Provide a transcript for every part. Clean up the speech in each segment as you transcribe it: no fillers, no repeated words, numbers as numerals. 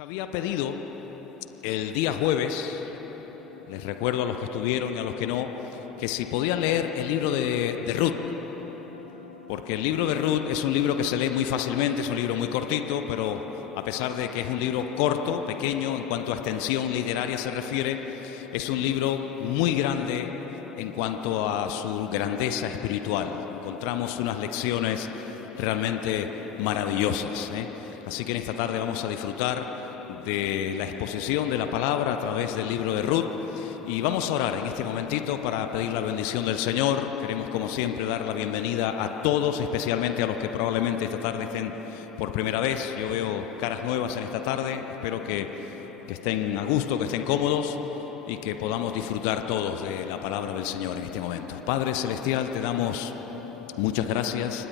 Había pedido el día jueves, les recuerdo a los que estuvieron y a los que no, que si podían leer el libro de Ruth, porque el libro de Ruth es un libro que se lee muy fácilmente, es un libro muy cortito, pero a pesar de que es un libro corto, pequeño, en cuanto a extensión literaria se refiere, es un libro muy grande en cuanto a su grandeza espiritual. Encontramos unas lecciones realmente maravillosas, Así que en esta tarde vamos a disfrutar de la exposición de la palabra a través del libro de Ruth y vamos a orar en este momentito para pedir la bendición del Señor. Queremos como siempre dar la bienvenida a todos, especialmente a los que probablemente esta tarde estén por primera vez. Yo veo caras nuevas en esta tarde, espero que estén a gusto, que estén cómodos y que podamos disfrutar todos de la palabra del Señor en este momento. Padre Celestial, te damos muchas gracias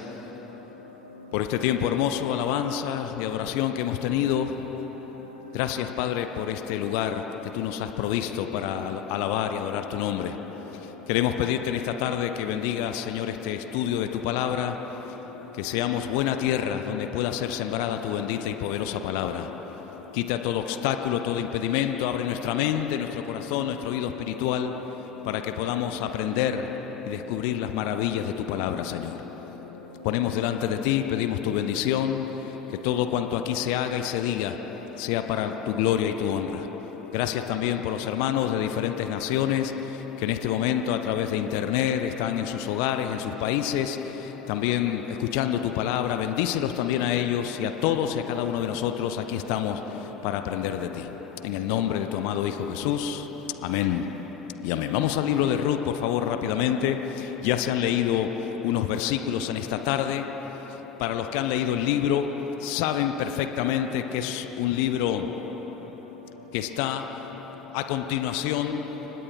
por este tiempo hermoso de alabanza, de adoración que hemos tenido. Gracias, Padre, por este lugar que tú nos has provisto para alabar y adorar tu nombre. Queremos pedirte en esta tarde que bendigas, Señor, este estudio de tu palabra, que seamos buena tierra donde pueda ser sembrada tu bendita y poderosa palabra. Quita todo obstáculo, todo impedimento, abre nuestra mente, nuestro corazón, nuestro oído espiritual, para que podamos aprender y descubrir las maravillas de tu palabra, Señor. Ponemos delante de ti, pedimos tu bendición, que todo cuanto aquí se haga y se diga sea para tu gloria y tu honra. Gracias también por los hermanos de diferentes naciones que en este momento a través de internet están en sus hogares, en sus países, también escuchando tu palabra. Bendícelos también a ellos y a todos y a cada uno de nosotros. Aquí estamos para aprender de ti. En el nombre de tu amado Hijo Jesús. Amén y amén. Vamos al libro de Ruth, por favor, rápidamente. Ya se han leído unos versículos en esta tarde. Para los que han leído el libro, saben perfectamente que es un libro que está a continuación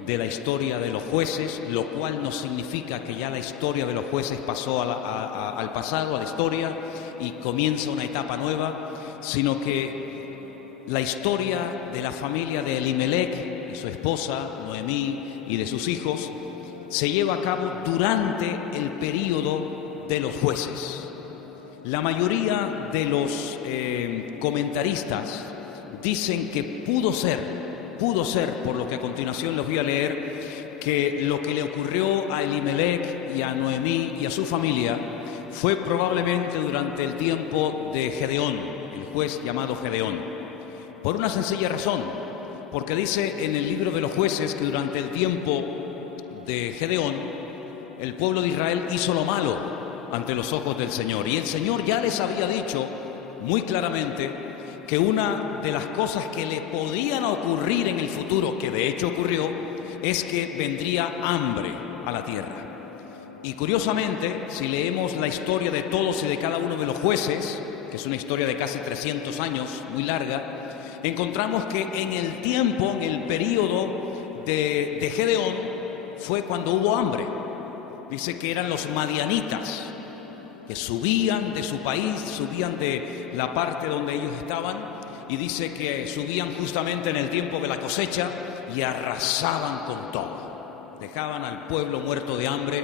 de la historia de los jueces, lo cual no significa que ya la historia de los jueces pasó al pasado, a la historia, y comienza una etapa nueva, sino que la historia de la familia de Elimelech y su esposa, Noemí, y de sus hijos, se lleva a cabo durante el período de los jueces. La mayoría de los comentaristas dicen que pudo ser, por lo que a continuación les voy a leer, que lo que le ocurrió a Elimelech y a Noemí y a su familia fue probablemente durante el tiempo de Gedeón, el juez llamado Gedeón. Por una sencilla razón, porque dice en el libro de los jueces que durante el tiempo de Gedeón, el pueblo de Israel hizo lo malo ante los ojos del Señor. Y el Señor ya les había dicho muy claramente que una de las cosas que le podían ocurrir en el futuro, que de hecho ocurrió, es que vendría hambre a la tierra. Y curiosamente, si leemos la historia de todos y de cada uno de los jueces, que es una historia de casi 300 años, muy larga, encontramos que en el tiempo, en el periodo de Gedeón, fue cuando hubo hambre. Dice que eran los madianitas, que subían de su país, subían de la parte donde ellos estaban, y dice que subían justamente en el tiempo de la cosecha y arrasaban con todo. Dejaban al pueblo muerto de hambre,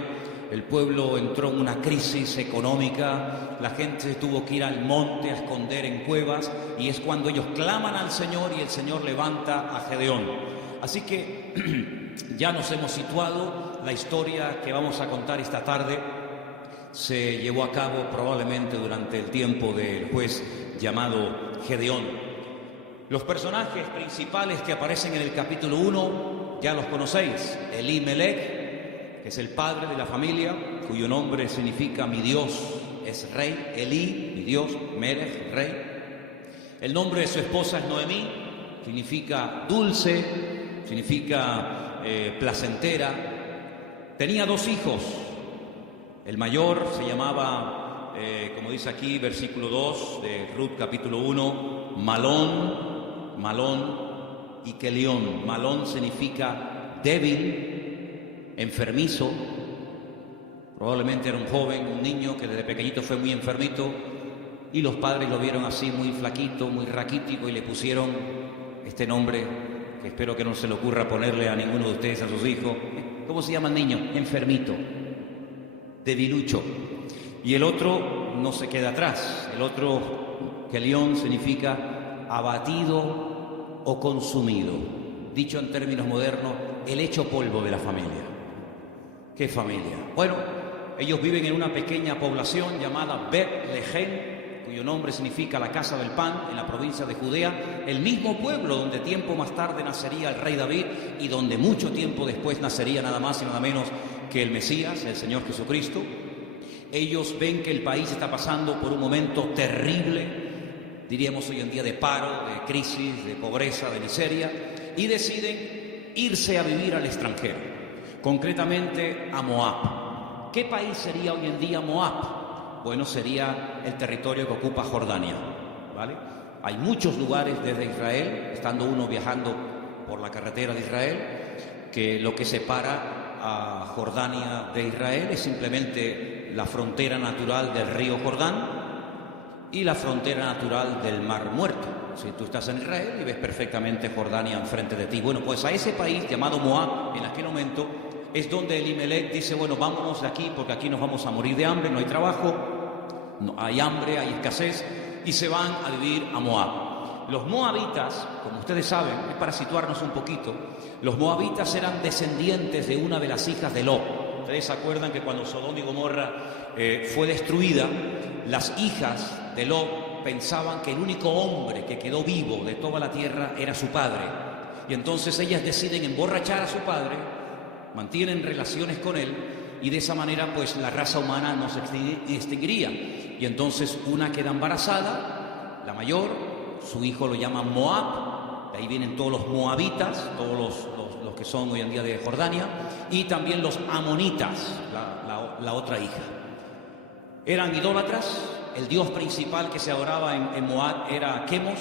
el pueblo entró en una crisis económica, la gente tuvo que ir al monte a esconder en cuevas, y es cuando ellos claman al Señor y el Señor levanta a Gedeón. Así que ya nos hemos situado. La historia que vamos a contar esta tarde se llevó a cabo probablemente durante el tiempo del juez llamado Gedeón. Los personajes principales que aparecen en el capítulo 1 ya los conocéis. Elimelech, que es el padre de la familia, cuyo nombre significa mi Dios es rey. Eli, mi Dios, Melech, rey. El nombre de su esposa es Noemí, significa dulce, significa placentera. Tenía dos hijos. El mayor se llamaba, como dice aquí, versículo 2 de Ruth capítulo 1, Malón y Kelión. Malón significa débil, enfermizo. Probablemente era un joven, un niño que desde pequeñito fue muy enfermito, y los padres lo vieron así muy flaquito, muy raquítico, y le pusieron este nombre que espero que no se le ocurra ponerle a ninguno de ustedes a sus hijos. ¿Cómo se llama el niño? Enfermito, debilucho. Y el otro no se queda atrás. El otro, Kelión, significa abatido o consumido. Dicho en términos modernos, el hecho polvo de la familia. ¿Qué familia? Bueno, ellos viven en una pequeña población llamada Bet-Lehem, cuyo nombre significa la casa del pan, en la provincia de Judea, el mismo pueblo donde tiempo más tarde nacería el rey David y donde mucho tiempo después nacería nada más y nada menos que el Mesías, el Señor Jesucristo. Ellos ven que el país está pasando por un momento terrible, diríamos hoy en día de paro, de crisis, de pobreza, de miseria, y deciden irse a vivir al extranjero, concretamente a Moab. ¿Qué país sería hoy en día Moab? Bueno, sería el territorio que ocupa Jordania, ¿vale? Hay muchos lugares desde Israel, estando uno viajando por la carretera de Israel, que lo que separa a Jordania de Israel es simplemente la frontera natural del río Jordán y la frontera natural del Mar Muerto. Si tú estás en Israel y ves perfectamente Jordania enfrente de ti. Bueno, pues a ese país llamado Moab, en aquel momento, es donde Elimelech dice, bueno, vámonos de aquí porque aquí nos vamos a morir de hambre, no hay trabajo, no, hay hambre, hay escasez, y se van a vivir a Moab. Los moabitas, como ustedes saben, es para situarnos un poquito, los moabitas eran descendientes de una de las hijas de Lot. Ustedes se acuerdan que cuando Sodoma y Gomorra fue destruida, las hijas de Lot pensaban que el único hombre que quedó vivo de toda la tierra era su padre. Y entonces ellas deciden emborrachar a su padre, mantienen relaciones con él, y de esa manera pues la raza humana no se extinguiría. Y entonces una queda embarazada, la mayor, su hijo lo llaman Moab, de ahí vienen todos los moabitas, todos los que son hoy en día de Jordania, y también los amonitas, la otra hija. Eran idólatras, el dios principal que se adoraba en Moab era Quemos,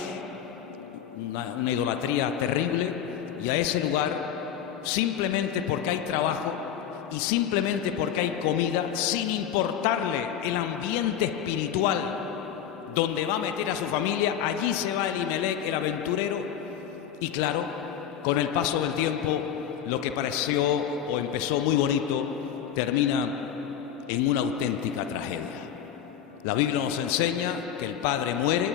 una idolatría terrible, y a ese lugar, simplemente porque hay trabajo y simplemente porque hay comida, sin importarle el ambiente espiritual donde va a meter a su familia, allí se va Elimelech, el aventurero, y claro, con el paso del tiempo, lo que pareció o empezó muy bonito, termina en una auténtica tragedia. La Biblia nos enseña que el padre muere,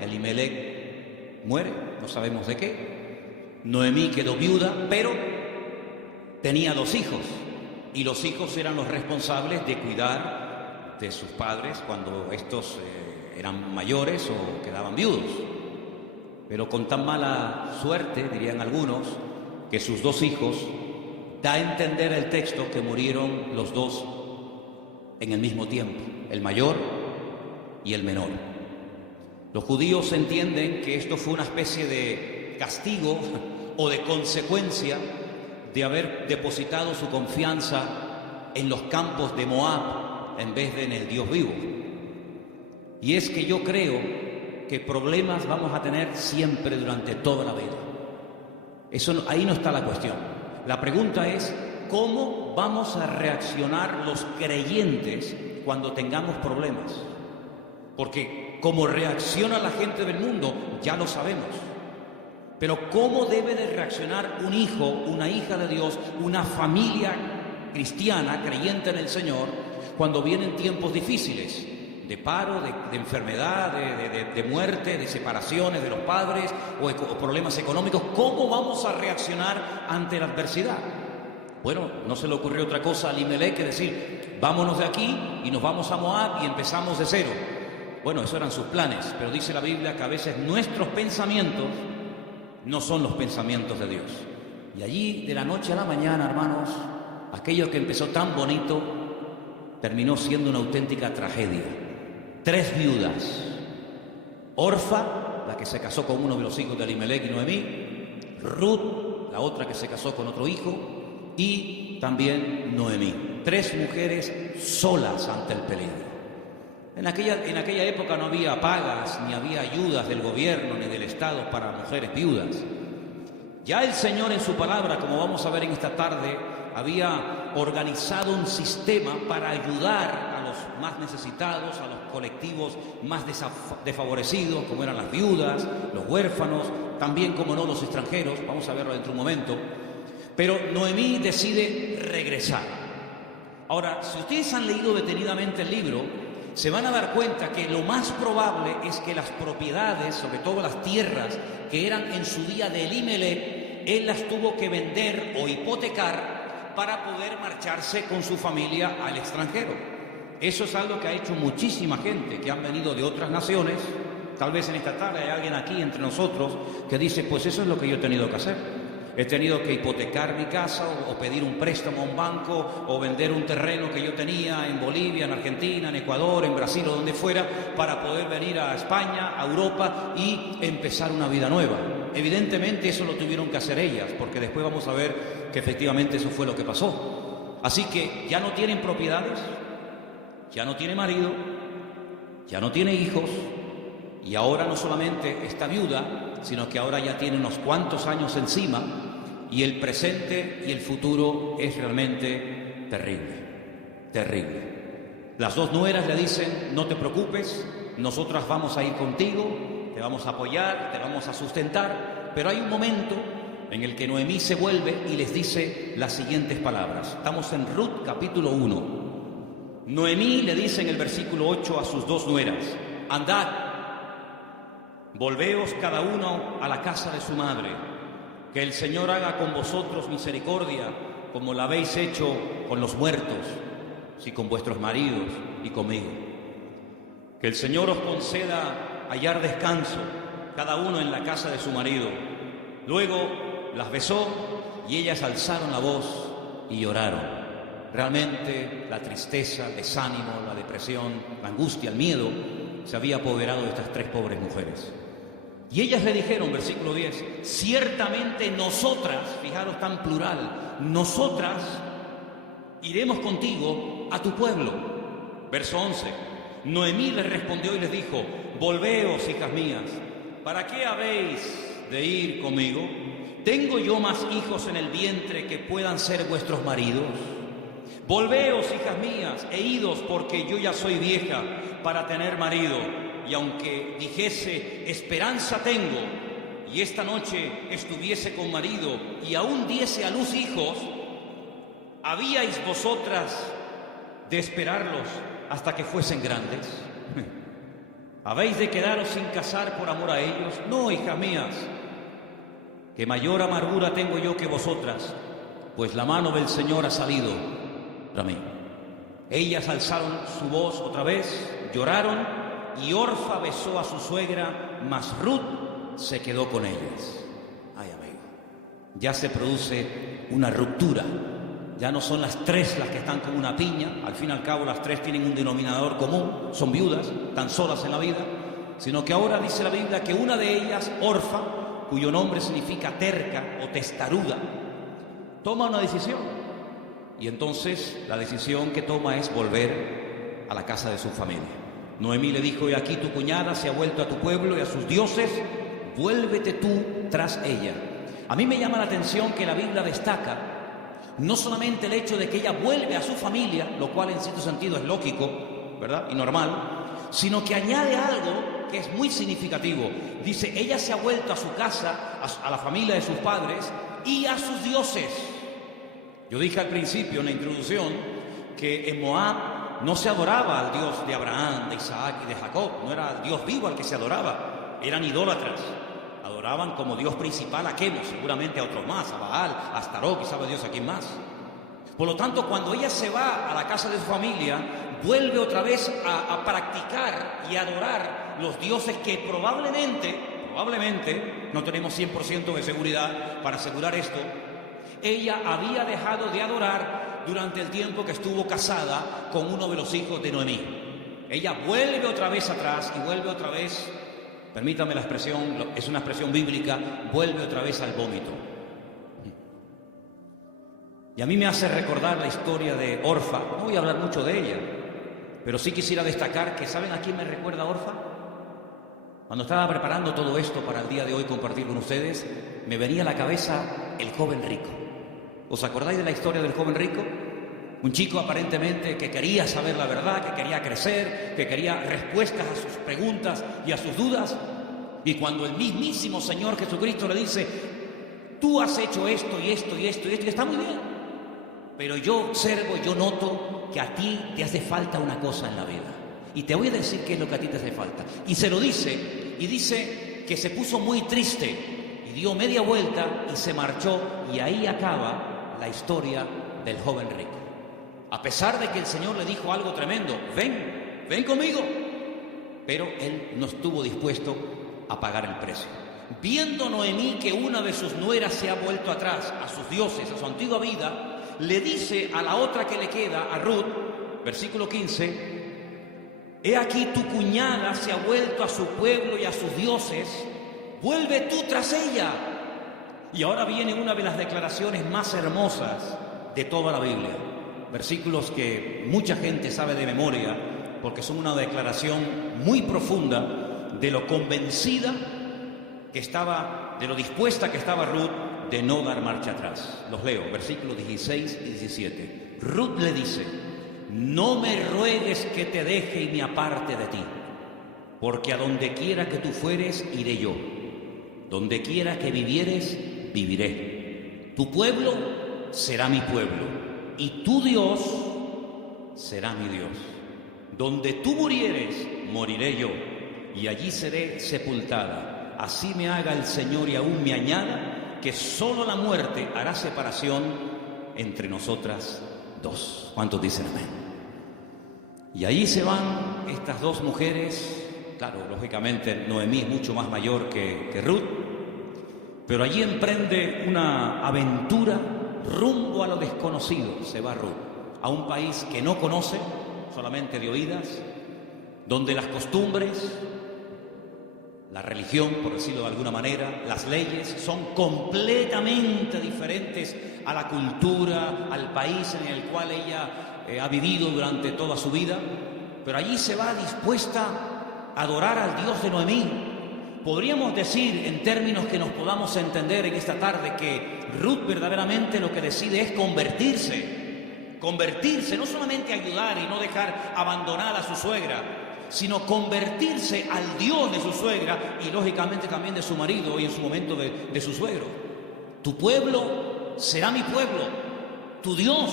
Elimelech muere, no sabemos de qué. Noemí quedó viuda, pero tenía 2 hijos, y los hijos eran los responsables de cuidar de sus padres cuando estos eran mayores o quedaban viudos. Pero con tan mala suerte, dirían algunos, que sus 2 hijos, da a entender el texto que murieron los 2 en el mismo tiempo, el mayor y el menor. Los judíos entienden que esto fue una especie de castigo o de consecuencia de haber depositado su confianza en los campos de Moab en vez de en el Dios vivo. Y es que yo creo que problemas vamos a tener siempre durante toda la vida. Ahí no está la cuestión. La pregunta es, ¿cómo vamos a reaccionar los creyentes cuando tengamos problemas? Porque cómo reacciona la gente del mundo, ya lo sabemos. Pero ¿cómo debe de reaccionar un hijo, una hija de Dios, una familia cristiana, creyente en el Señor, cuando vienen tiempos difíciles? De paro, de enfermedad, de muerte, de separaciones de los padres o problemas económicos. ¿Cómo vamos a reaccionar ante la adversidad? Bueno, no se le ocurrió otra cosa a Elimelech que decir, vámonos de aquí y nos vamos a Moab y empezamos de cero. Bueno, esos eran sus planes, pero dice la Biblia que a veces nuestros pensamientos no son los pensamientos de Dios. Y allí, de la noche a la mañana, hermanos, aquello que empezó tan bonito terminó siendo una auténtica tragedia. 3 viudas, Orfa, la que se casó con uno de los hijos de Elimelech y Noemí, Ruth, la otra que se casó con otro hijo, y también Noemí. 3 mujeres solas ante el peligro. En aquella época no había pagas, ni había ayudas del gobierno ni del Estado para mujeres viudas. Ya el Señor en su palabra, como vamos a ver en esta tarde, había organizado un sistema para ayudar a los más necesitados, a los colectivos más desfavorecidos, como eran las viudas, los huérfanos, también, como no, los extranjeros. Vamos a verlo dentro de un momento. Pero Noemí decide regresar. Ahora, si ustedes han leído detenidamente el libro, se van a dar cuenta que lo más probable es que las propiedades, sobre todo las tierras que eran en su día de Elimelech, él las tuvo que vender o hipotecar para poder marcharse con su familia al extranjero. Eso es algo que ha hecho muchísima gente que han venido de otras naciones. Tal vez en esta tarde hay alguien aquí entre nosotros que dice, pues eso es lo que yo he tenido que hacer. He tenido que hipotecar mi casa o pedir un préstamo a un banco o vender un terreno que yo tenía en Bolivia, en Argentina, en Ecuador, en Brasil o donde fuera para poder venir a España, a Europa y empezar una vida nueva. Evidentemente eso lo tuvieron que hacer ellas, porque después vamos a ver que efectivamente eso fue lo que pasó. Así que ya no tienen propiedades, ya no tiene marido, ya no tiene hijos y ahora no solamente está viuda, sino que ahora ya tiene unos cuantos años encima y el presente y el futuro es realmente terrible, terrible. Las dos nueras le dicen, no te preocupes, nosotras vamos a ir contigo, te vamos a apoyar, te vamos a sustentar, pero hay un momento en el que Noemí se vuelve y les dice las siguientes palabras. Estamos en Ruth capítulo 1. Noemí le dice en el versículo 8 a sus dos nueras, andad, volveos cada uno a la casa de su madre, que el Señor haga con vosotros misericordia, como la habéis hecho con los muertos, sí, con vuestros maridos y conmigo. Que el Señor os conceda hallar descanso, cada uno en la casa de su marido. Luego las besó y ellas alzaron la voz y lloraron. Realmente la tristeza, el desánimo, la depresión, la angustia, el miedo se había apoderado de estas tres pobres mujeres. Y ellas le dijeron, versículo 10, ciertamente nosotras, fijaros tan plural, nosotras iremos contigo a tu pueblo. Verso 11, Noemí les respondió y les dijo, volveos, hijas mías, ¿para qué habéis de ir conmigo? ¿Tengo yo más hijos en el vientre que puedan ser vuestros maridos? Volveos, hijas mías, e idos, porque yo ya soy vieja para tener marido. Y aunque dijese, esperanza tengo, y esta noche estuviese con marido, y aún diese a luz hijos, ¿habíais vosotras de esperarlos hasta que fuesen grandes? ¿Habéis de quedaros sin casar por amor a ellos? No, hijas mías, que mayor amargura tengo yo que vosotras, pues la mano del Señor ha salido para mí. Ellas alzaron su voz otra vez, lloraron, y Orfa besó a su suegra, mas Ruth se quedó con ellas. Ay, amigo, ya se produce una ruptura. Ya no son las tres las que están como una piña. Al fin y al cabo las tres tienen un denominador común, son viudas, tan solas en la vida. Sino que ahora dice la Biblia que una de ellas, Orfa, cuyo nombre significa terca o testaruda, toma una decisión. Y entonces la decisión que toma es volver a la casa de su familia. Noemí le dijo, y aquí tu cuñada se ha vuelto a tu pueblo y a sus dioses, vuélvete tú tras ella. A mí me llama la atención que la Biblia destaca no solamente el hecho de que ella vuelve a su familia, lo cual en cierto sentido es lógico, ¿verdad? Y normal, sino que añade algo que es muy significativo. Dice, ella se ha vuelto a su casa, a la familia de sus padres y a sus dioses. Yo dije al principio en la introducción que en Moab no se adoraba al Dios de Abraham, de Isaac y de Jacob. No era el Dios vivo al que se adoraba. Eran idólatras. Adoraban como Dios principal a Quemos, seguramente a otros más, a Baal, a Astarot, y sabe Dios a quién más. Por lo tanto, cuando ella se va a la casa de su familia, vuelve otra vez a practicar y adorar los dioses que probablemente, no tenemos 100% de seguridad para asegurar esto, ella había dejado de adorar durante el tiempo que estuvo casada con uno de los hijos de Noemí. Ella vuelve otra vez atrás y vuelve otra vez, permítame la expresión, es una expresión bíblica, vuelve otra vez al vómito. Y a mí me hace recordar la historia de Orfa. No voy a hablar mucho de ella, pero sí quisiera destacar que, ¿saben a quién me recuerda Orfa? Cuando estaba preparando todo esto para el día de hoy compartir con ustedes, me venía a la cabeza el joven rico. ¿Os acordáis de la historia del joven rico? Un chico aparentemente que quería saber la verdad, que quería crecer, que quería respuestas a sus preguntas y a sus dudas. Y cuando el mismísimo Señor Jesucristo le dice, tú has hecho esto y esto y esto y esto, y está muy bien, pero yo observo, yo noto que a ti te hace falta una cosa en la vida. y te voy a decir qué es lo que a ti te hace falta. Y se lo dice, y dice que se puso muy triste, y dio media vuelta y se marchó, y ahí acaba la historia del joven rico. A pesar de que el Señor le dijo algo tremendo, ven conmigo, pero él no estuvo dispuesto a pagar el precio. Viendo Noemí que una de sus nueras se ha vuelto atrás a sus dioses, a su antigua vida, le dice a la otra que le queda, a Ruth, versículo 15, he aquí tu cuñada se ha vuelto a su pueblo y a sus dioses, vuelve tú tras ella. Y ahora viene una de las declaraciones más hermosas de toda la Biblia, versículos que mucha gente sabe de memoria, porque son una declaración muy profunda de lo convencida que estaba, de lo dispuesta que estaba Ruth de no dar marcha atrás. Los leo, versículos 16 y 17. Ruth le dice, no me ruegues que te deje y me aparte de ti, porque a donde quiera que tú fueres, iré yo. Donde quiera que vivieres, viviré. Tu pueblo será mi pueblo, y tu Dios será mi Dios. Donde tú murieres, moriré yo, y allí seré sepultada. Así me haga el Señor y aún me añada, que solo la muerte hará separación entre nosotras dos. ¿Cuántos dicen amén? Y allí se van estas dos mujeres. Claro, lógicamente Noemí es mucho más mayor que Ruth, pero allí emprende una aventura rumbo a lo desconocido. Se va Ruth a un país que no conoce, solamente de oídas, donde las costumbres, la religión, por decirlo de alguna manera, las leyes son completamente diferentes a la cultura, al país en el cual ella ha vivido durante toda su vida. Pero allí se va dispuesta a adorar al Dios de Noemí. Podríamos decir, en términos que nos podamos entender en esta tarde, que Ruth verdaderamente lo que decide es convertirse, no solamente ayudar y no dejar abandonar a su suegra, sino convertirse al Dios de su suegra y lógicamente también de su marido y en su momento de su suegro. Tu pueblo será mi pueblo, tu Dios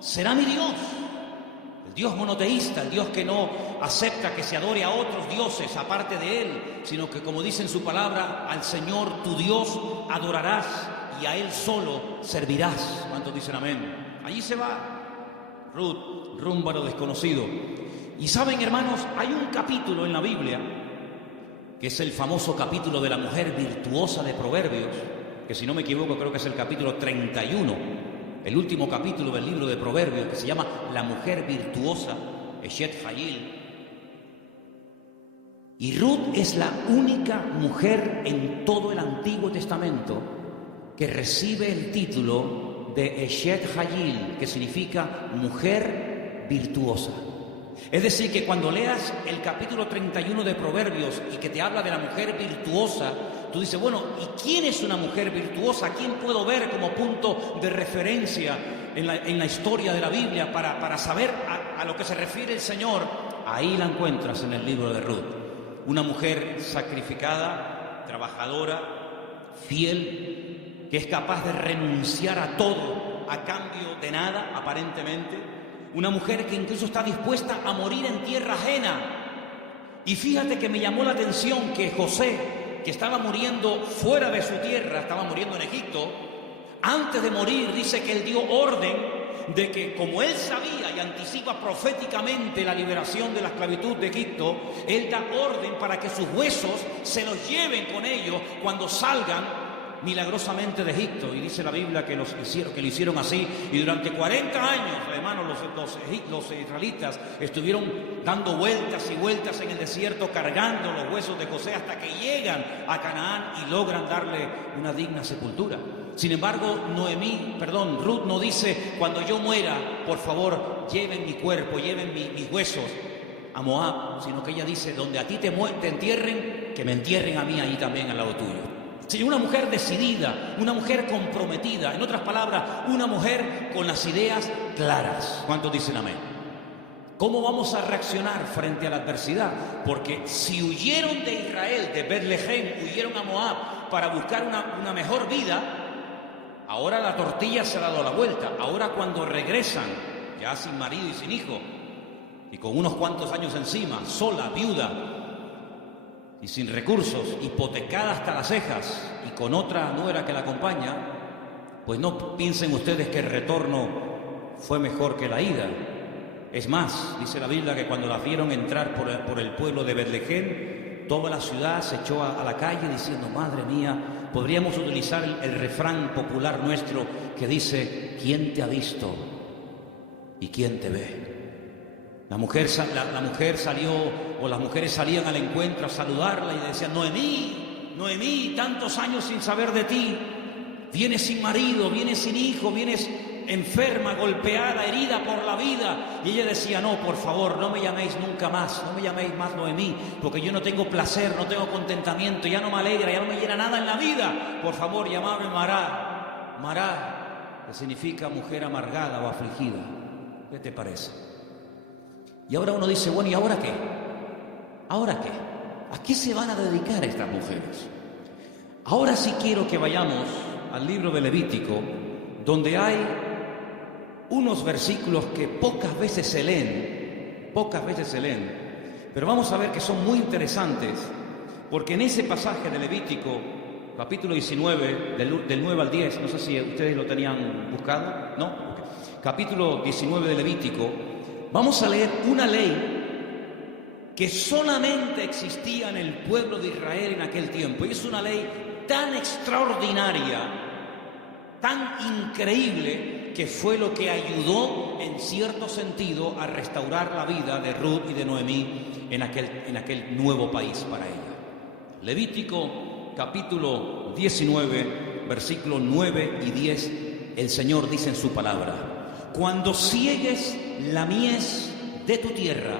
será mi Dios. El Dios monoteísta, el Dios que no acepta que se adore a otros dioses aparte de Él, sino que, como dice en su palabra, al Señor tu Dios adorarás y a Él solo servirás. ¿Cuántos dicen amén? Allí se va Ruth rumbo a lo desconocido. Y saben, hermanos, hay un capítulo en la Biblia que es el famoso capítulo de la mujer virtuosa de Proverbios, que si no me equivoco creo que es el capítulo 31, el último capítulo del libro de Proverbios, que se llama La mujer virtuosa, Eshet Hayil. Y Ruth es la única mujer en todo el Antiguo Testamento que recibe el título de Eshet Hayil, que significa mujer virtuosa. Es decir, que cuando leas el capítulo 31 de Proverbios y que te habla de la mujer virtuosa, tú dices, bueno, ¿y quién es una mujer virtuosa? ¿A quién puedo ver como punto de referencia en la historia de la Biblia para saber a lo que se refiere el Señor? Ahí la encuentras en el libro de Ruth. Una mujer sacrificada, trabajadora, fiel, que es capaz de renunciar a todo a cambio de nada, aparentemente. Una mujer que incluso está dispuesta a morir en tierra ajena. Y fíjate que me llamó la atención que José, que estaba muriendo fuera de su tierra, estaba muriendo en Egipto, antes de morir dice que él dio orden de que, como él sabía y anticipa proféticamente la liberación de la esclavitud de Egipto, él da orden para que sus huesos se los lleven con ellos cuando salgan milagrosamente de Egipto. Y dice la Biblia que lo hicieron así, y durante 40 años, hermanos, los israelitas estuvieron dando vueltas y vueltas en el desierto, cargando los huesos de José hasta que llegan a Canaán y logran darle una digna sepultura. Sin embargo, Ruth no dice, cuando yo muera, por favor, lleven mi cuerpo, lleven mis huesos a Moab, sino que ella dice, donde a ti te entierren, que me entierren a mí ahí también al lado tuyo. Sí, una mujer decidida, una mujer comprometida, en otras palabras, una mujer con las ideas claras. ¿Cuántos dicen amén? ¿Cómo vamos a reaccionar frente a la adversidad? Porque si huyeron de Israel, de Betlehem, huyeron a Moab para buscar una mejor vida, ahora la tortilla se ha dado la vuelta. Ahora cuando regresan, ya sin marido y sin hijo, y con unos cuantos años encima, sola, viuda y sin recursos, hipotecada hasta las cejas y con otra nuera que la acompaña, pues no piensen ustedes que el retorno fue mejor que la ida. Es más, dice la Biblia que cuando la vieron entrar por el pueblo de Betlehem, toda la ciudad se echó a la calle diciendo: madre mía, podríamos utilizar el refrán popular nuestro que dice: ¿quién te ha visto y quién te ve? La mujer salió, o las mujeres salían al encuentro a saludarla y le decían: Noemí, Noemí, tantos años sin saber de ti, vienes sin marido, vienes sin hijo, vienes enferma, golpeada, herida por la vida. Y ella decía: no, por favor, no me llaméis nunca más, no me llaméis más Noemí, porque yo no tengo placer, no tengo contentamiento, ya no me alegra, ya no me llena nada en la vida. Por favor, llamadme Mará, Mará, que significa mujer amargada o afligida. ¿Qué te parece? Y ahora uno dice: bueno, ¿y ahora qué? ¿Ahora qué? ¿A qué se van a dedicar estas mujeres? Ahora sí quiero que vayamos al libro de Levítico, donde hay unos versículos que pocas veces se leen, pero vamos a ver que son muy interesantes, porque en ese pasaje de Levítico, capítulo 19, del 9 al 10, no sé si ustedes lo tenían buscado, ¿no? Capítulo 19 de Levítico, vamos a leer una ley que solamente existía en el pueblo de Israel en aquel tiempo, y es una ley tan extraordinaria, tan increíble, que fue lo que ayudó en cierto sentido a restaurar la vida de Ruth y de Noemí en aquel nuevo país para ella. Levítico capítulo 19, versículos 9 y 10, el Señor dice en su palabra: cuando ciegues la mies de tu tierra,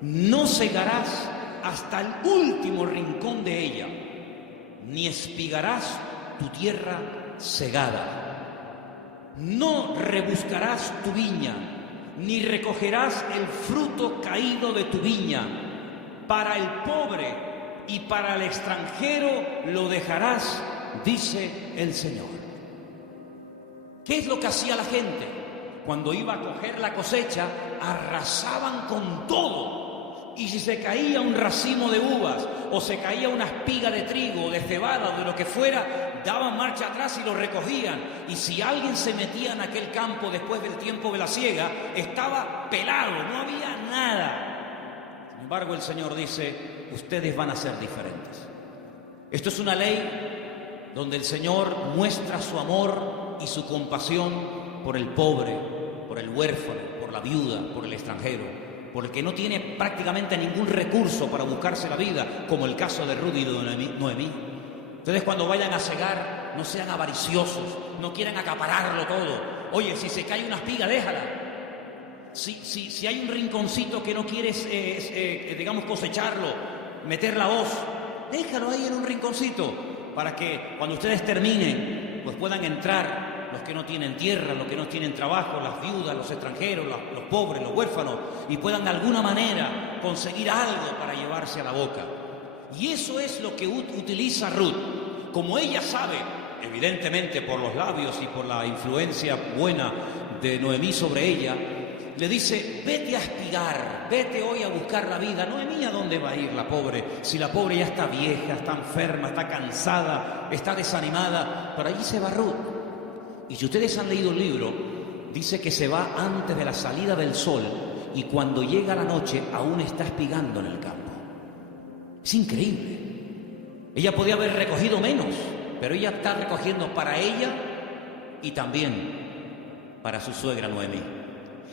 no segarás hasta el último rincón de ella, ni espigarás tu tierra segada. No rebuscarás tu viña, ni recogerás el fruto caído de tu viña. Para el pobre y para el extranjero lo dejarás, dice el Señor. ¿Qué es lo que hacía la gente? Cuando iba a coger la cosecha, arrasaban con todo. Y si se caía un racimo de uvas, o se caía una espiga de trigo, o de cebada, o de lo que fuera, daban marcha atrás y lo recogían. Y si alguien se metía en aquel campo después del tiempo de la siega, estaba pelado, no había nada. Sin embargo, el Señor dice: ustedes van a ser diferentes. Esto es una ley donde el Señor muestra su amor y su compasión por el pobre, por el huérfano, por la viuda, por el extranjero, por el que no tiene prácticamente ningún recurso para buscarse la vida, como el caso de Ruth y de Noemí. Ustedes, cuando vayan a segar, no sean avariciosos, no quieran acapararlo todo. Oye, si se cae una espiga, déjala. Si hay un rinconcito que no quieres, digamos, cosecharlo, meter la hoz, déjalo ahí en un rinconcito, para que cuando ustedes terminen, pues puedan entrar los que no tienen tierra, los que no tienen trabajo, las viudas, los extranjeros, los pobres, los huérfanos, y puedan de alguna manera conseguir algo para llevarse a la boca. Y eso es lo que utiliza Ruth. Como ella sabe, evidentemente por los labios y por la influencia buena de Noemí sobre ella, le dice: vete a espigar, vete hoy a buscar la vida. Noemí, ¿a dónde va a ir la pobre? Si la pobre ya está vieja, está enferma, está cansada, está desanimada. Pero allí se va Ruth. Y si ustedes han leído el libro, dice que se va antes de la salida del sol, y cuando llega la noche aún está espigando en el campo. Es increíble. Ella podía haber recogido menos, pero ella está recogiendo para ella y también para su suegra Noemí.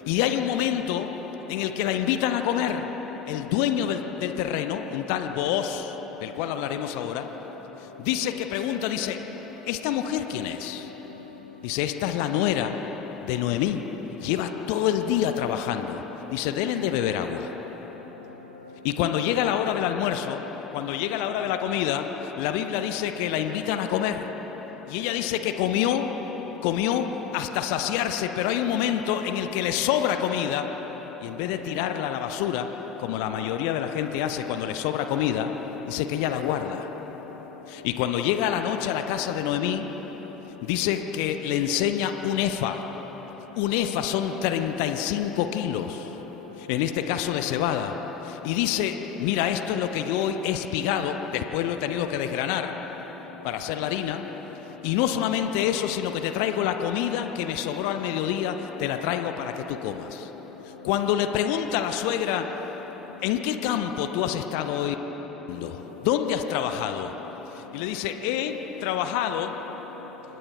Y hay un momento en el que la invitan a comer. El dueño del terreno, un tal Booz, del cual hablaremos ahora, dice ¿esta mujer quién es? Dice: esta es la nuera de Noemí, lleva todo el día trabajando. Dice: denle de beber agua. Y cuando llega la hora del almuerzo, cuando llega la hora de la comida, la Biblia dice que la invitan a comer. Y ella dice que comió hasta saciarse, pero hay un momento en el que le sobra comida, y en vez de tirarla a la basura, como la mayoría de la gente hace cuando le sobra comida, dice que ella la guarda. Y cuando llega la noche a la casa de Noemí, dice que le enseña un efa. Un efa son 35 kilos. en este caso de cebada, y dice, mira, esto es lo que yo hoy he espigado, después lo he tenido que desgranar para hacer la harina, y no solamente eso, sino que te traigo la comida que me sobró al mediodía, te la traigo para que tú comas. Cuando le pregunta a la suegra, ¿en qué campo tú has estado hoy? ¿Dónde has trabajado? Y le dice, he trabajado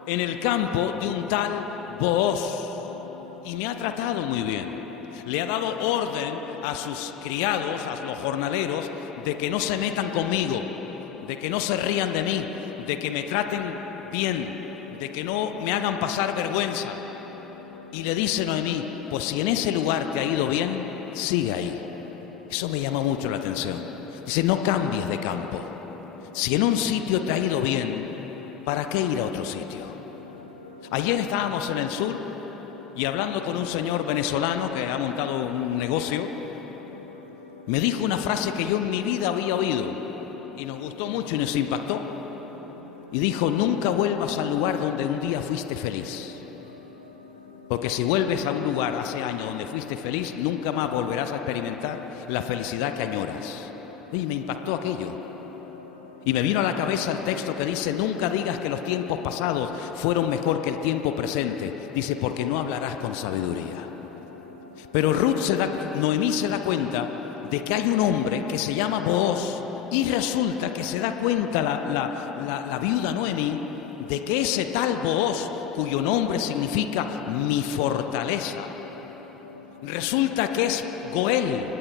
en el campo de un tal Booz, y me ha tratado muy bien. Le ha dado orden a sus criados, a los jornaleros, de que no se metan conmigo, de que no se rían de mí, de que me traten bien, de que no me hagan pasar vergüenza. Y le dice Noemí, pues si en ese lugar te ha ido bien, sigue ahí. Eso me llama mucho la atención. Dice, no cambies de campo. Si en un sitio te ha ido bien, ¿para qué ir a otro sitio? Ayer estábamos en el sur y hablando con un señor venezolano que ha montado un negocio, me dijo una frase que yo en mi vida había oído y nos gustó mucho y nos impactó. Y dijo, nunca vuelvas al lugar donde un día fuiste feliz. Porque si vuelves a un lugar hace años donde fuiste feliz, nunca más volverás a experimentar la felicidad que añoras. Y me impactó aquello. Y me vino a la cabeza el texto que dice, nunca digas que los tiempos pasados fueron mejor que el tiempo presente. Dice, porque no hablarás con sabiduría. Pero Noemí se da cuenta de que hay un hombre que se llama Booz, y resulta que se da cuenta la viuda Noemí de que ese tal Booz, cuyo nombre significa mi fortaleza, resulta que es Goel.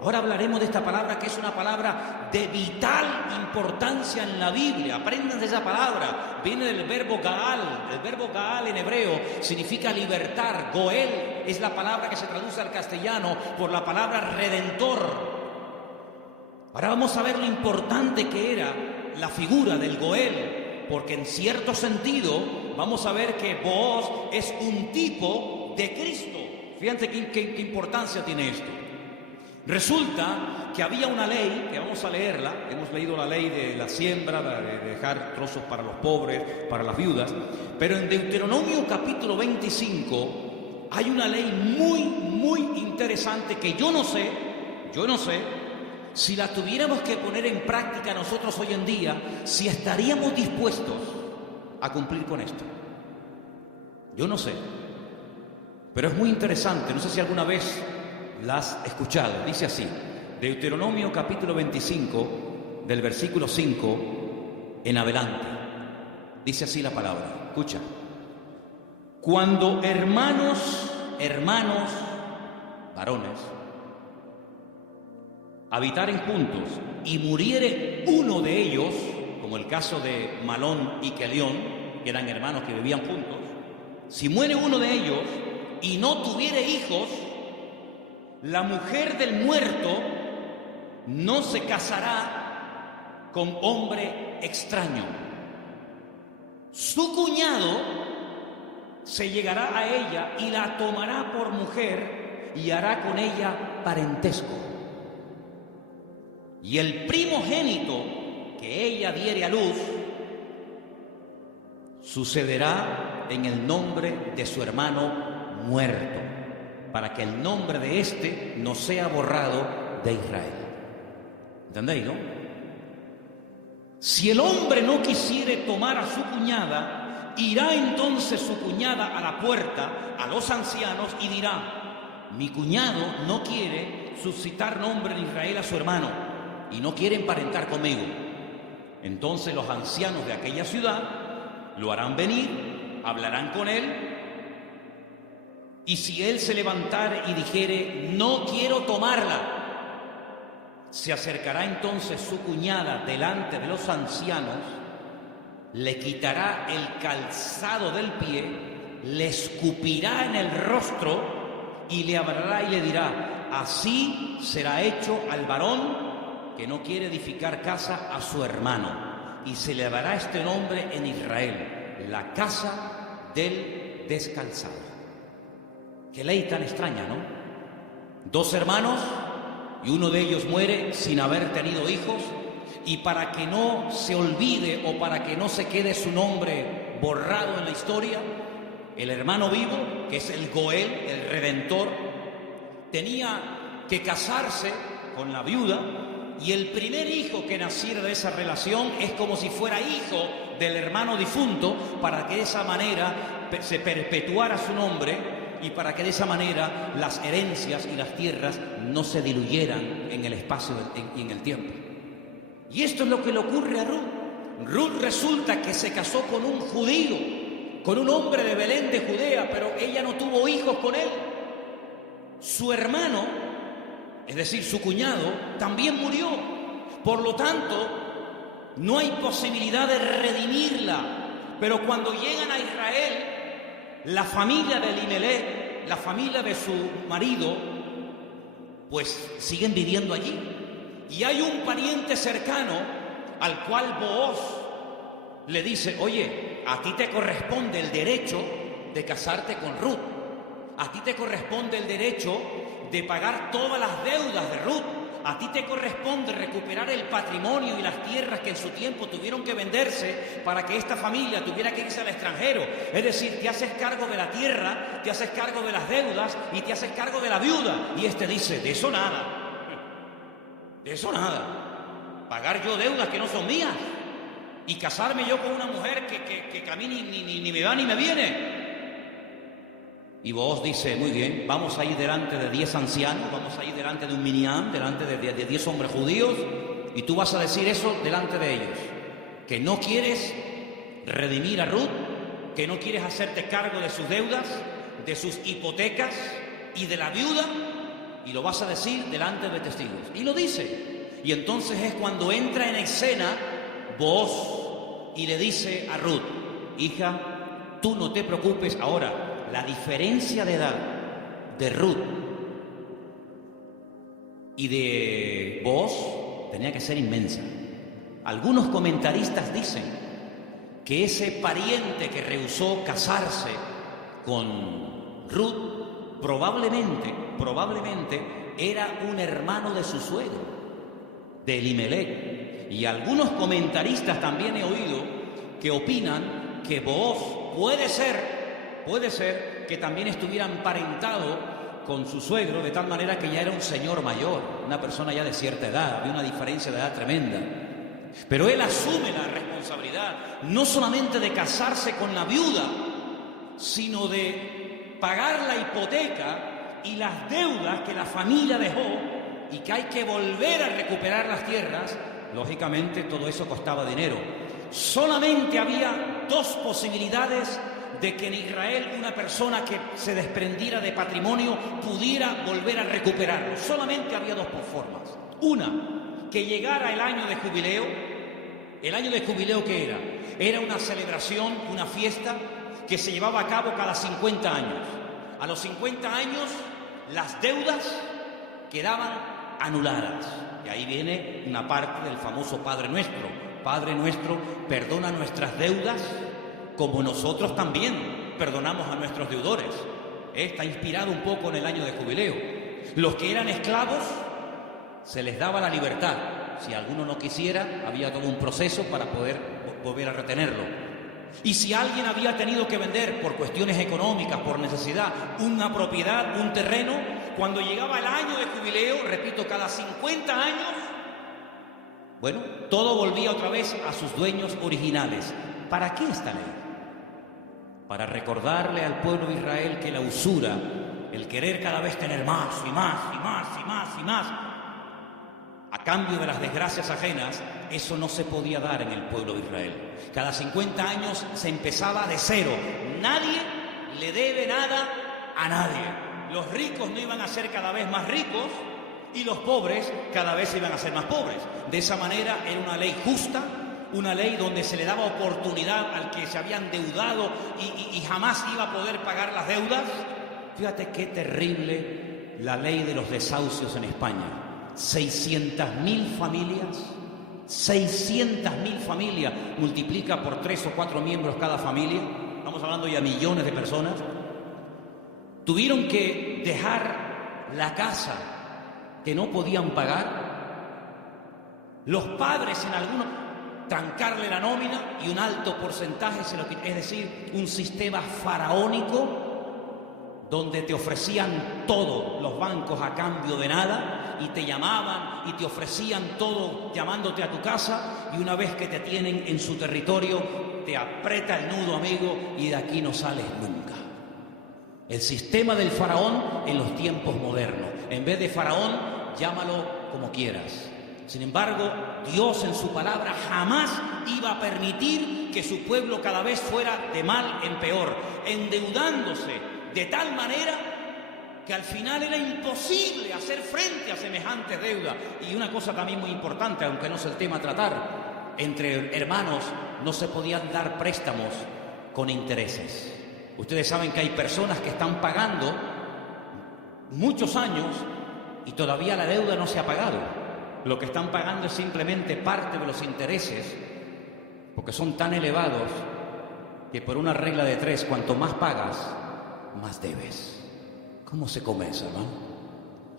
Ahora hablaremos de esta palabra, que es una palabra de vital importancia en la Biblia. Aprendan de esa palabra. Viene del verbo Gaal. El verbo Gaal en hebreo significa libertar. Goel es la palabra que se traduce al castellano por la palabra redentor. Ahora vamos a ver lo importante que era la figura del Goel, porque en cierto sentido vamos a ver que Booz es un tipo de Cristo. Fíjense qué importancia tiene esto. Resulta que había una ley, que vamos a leerla, hemos leído la ley de la siembra, de dejar trozos para los pobres, para las viudas, pero en Deuteronomio capítulo 25 hay una ley muy interesante que yo no sé, si la tuviéramos que poner en práctica nosotros hoy en día, si estaríamos dispuestos a cumplir con esto. Yo no sé, pero es muy interesante, no sé si alguna vez la has escuchado. Dice así, Deuteronomio capítulo 25, del versículo 5 en adelante. Dice así la palabra, escucha. Cuando hermanos, varones, habitaren juntos y muriere uno de ellos, como el caso de Malón y Kelión, que eran hermanos que vivían juntos, si muere uno de ellos y no tuviere hijos, la mujer del muerto no se casará con hombre extraño. Su cuñado se llegará a ella y la tomará por mujer y hará con ella parentesco. Y el primogénito que ella diere a luz sucederá en el nombre de su hermano muerto, para que el nombre de éste no sea borrado de Israel. ¿Entendéis, no? Si el hombre no quisiere tomar a su cuñada, irá entonces su cuñada a la puerta, a los ancianos, y dirá, mi cuñado no quiere suscitar nombre en Israel a su hermano, y no quiere emparentar conmigo. Entonces los ancianos de aquella ciudad lo harán venir, hablarán con él, y si él se levantare y dijere, no quiero tomarla, se acercará entonces su cuñada delante de los ancianos, le quitará el calzado del pie, le escupirá en el rostro y le hablará y le dirá, así será hecho al varón que no quiere edificar casa a su hermano, y se le dará este nombre en Israel, la casa del descalzado. Qué ley tan extraña, ¿no? Dos hermanos y uno de ellos muere sin haber tenido hijos, y para que no se olvide o para que no se quede su nombre borrado en la historia, el hermano vivo, que es el Goel, el Redentor, tenía que casarse con la viuda, y el primer hijo que naciera de esa relación es como si fuera hijo del hermano difunto, para que de esa manera se perpetuara su nombre y para que de esa manera las herencias y las tierras no se diluyeran en el espacio y en el tiempo. Y esto es lo que le ocurre a Ruth. Ruth resulta que se casó con un judío, con un hombre de Belén de Judea, pero ella no tuvo hijos con él. Su hermano, es decir, su cuñado, también murió. Por lo tanto, no hay posibilidad de redimirla. Pero cuando llegan a Israel, la familia de Elimelech, la familia de su marido, pues siguen viviendo allí. Y hay un pariente cercano al cual Booz le dice: oye, a ti te corresponde el derecho de casarte con Ruth. A ti te corresponde el derecho de pagar todas las deudas de Ruth. A ti te corresponde recuperar el patrimonio y las tierras que en su tiempo tuvieron que venderse para que esta familia tuviera que irse al extranjero. Es decir, te haces cargo de la tierra, te haces cargo de las deudas y te haces cargo de la viuda. Y este dice: de eso nada, de eso nada. Pagar yo deudas que no son mías y casarme yo con una mujer que a mí ni me va ni me viene. Y Booz dice: muy bien, vamos a ir delante de 10 ancianos, vamos a ir delante de un Miniam, delante de 10 hombres judíos, y tú vas a decir eso delante de ellos, que no quieres redimir a Ruth, que no quieres hacerte cargo de sus deudas, de sus hipotecas y de la viuda, y lo vas a decir delante de testigos. Y lo dice. Y entonces es cuando entra en escena Booz y le dice a Ruth: hija, tú no te preocupes. Ahora, la diferencia de edad de Ruth y de Booz tenía que ser inmensa. Algunos comentaristas dicen que ese pariente que rehusó casarse con Ruth probablemente era un hermano de su suegro, de Elimelech. Y algunos comentaristas también he oído que opinan que Booz puede ser que también estuviera emparentado con su suegro, de tal manera que ya era un señor mayor, una persona ya de cierta edad, había una diferencia de edad tremenda. Pero él asume la responsabilidad no solamente de casarse con la viuda, sino de pagar la hipoteca y las deudas que la familia dejó y que hay que volver a recuperar las tierras. Lógicamente todo eso costaba dinero. Solamente había dos posibilidades de que en Israel una persona que se desprendiera de patrimonio pudiera volver a recuperarlo. Solamente había dos formas. Una, que llegara el año de jubileo. ¿El año de jubileo qué era? Era una celebración, una fiesta que se llevaba a cabo cada 50 años. A los 50 años las deudas quedaban anuladas. Y ahí viene una parte del famoso Padre Nuestro. Padre Nuestro, perdona nuestras deudas como nosotros también perdonamos a nuestros deudores. Está inspirado un poco en el año de jubileo. Los que eran esclavos se les daba la libertad. Si alguno no quisiera, había todo un proceso para poder volver a retenerlo. Y si alguien había tenido que vender por cuestiones económicas, por necesidad, una propiedad, un terreno, cuando llegaba el año de jubileo, repito, cada 50 años, bueno, todo volvía otra vez a sus dueños originales. ¿Para qué esta ley? Para recordarle al pueblo de Israel que la usura, el querer cada vez tener más y más y más y más y más, a cambio de las desgracias ajenas, eso no se podía dar en el pueblo de Israel. Cada 50 años se empezaba de cero. Nadie le debe nada a nadie. Los ricos no iban a ser cada vez más ricos y los pobres cada vez iban a ser más pobres. De esa manera era una ley justa, una ley donde se le daba oportunidad al que se había endeudado y jamás iba a poder pagar las deudas. Fíjate qué terrible la ley de los desahucios en España. 600.000 familias, 600.000 familias, multiplica por 3 o 4 miembros cada familia, estamos hablando ya de millones de personas, tuvieron que dejar la casa que no podían pagar, los padres en algunos trancarle la nómina y un alto porcentaje se lo quitaron. Es decir, un sistema faraónico donde te ofrecían todo los bancos a cambio de nada, y te llamaban y te ofrecían todo llamándote a tu casa, y una vez que te tienen en su territorio te aprieta el nudo, amigo, y de aquí no sales nunca. El sistema del faraón en los tiempos modernos. En vez de faraón, llámalo como quieras. Sin embargo, Dios en su palabra jamás iba a permitir que su pueblo cada vez fuera de mal en peor, endeudándose de tal manera que al final era imposible hacer frente a semejantes deudas. Y una cosa también muy importante, aunque no es el tema a tratar, entre hermanos no se podían dar préstamos con intereses. Ustedes saben que hay personas que están pagando muchos años y todavía la deuda no se ha pagado. Lo que están pagando es simplemente parte de los intereses, porque son tan elevados que por una regla de 3, cuanto más pagas, más debes. ¿Cómo se come eso, hermano?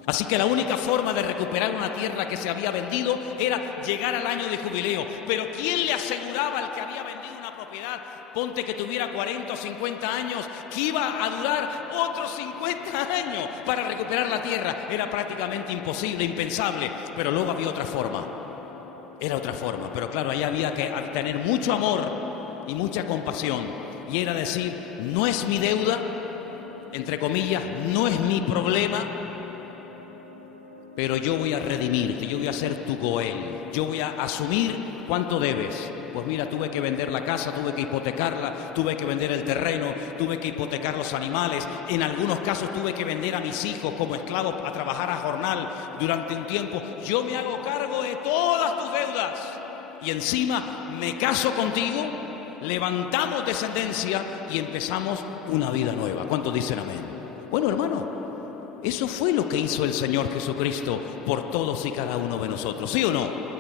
Así que la única forma de recuperar una tierra que se había vendido era llegar al año de jubileo. Pero ¿quién le aseguraba al que había vendido una propiedad? Ponte que tuviera 40 o 50 años, que iba a durar otros 50 años para recuperar la tierra. Era prácticamente imposible, impensable. Pero luego había otra forma. Era otra forma. Pero claro, ahí había que tener mucho amor y mucha compasión. Y era decir, no es mi deuda, entre comillas, no es mi problema, pero yo voy a redimirte, yo voy a ser tu Goel, yo voy a asumir cuánto debes. Pues mira, tuve que vender la casa, tuve que hipotecarla, tuve que vender el terreno, tuve que hipotecar los animales, en algunos casos tuve que vender a mis hijos como esclavos a trabajar a jornal durante un tiempo. Yo me hago cargo de todas tus deudas y encima me caso contigo, levantamos descendencia y empezamos una vida nueva. ¿Cuántos dicen amén? Bueno, hermano, eso fue lo que hizo el Señor Jesucristo por todos y cada uno de nosotros, ¿sí o no?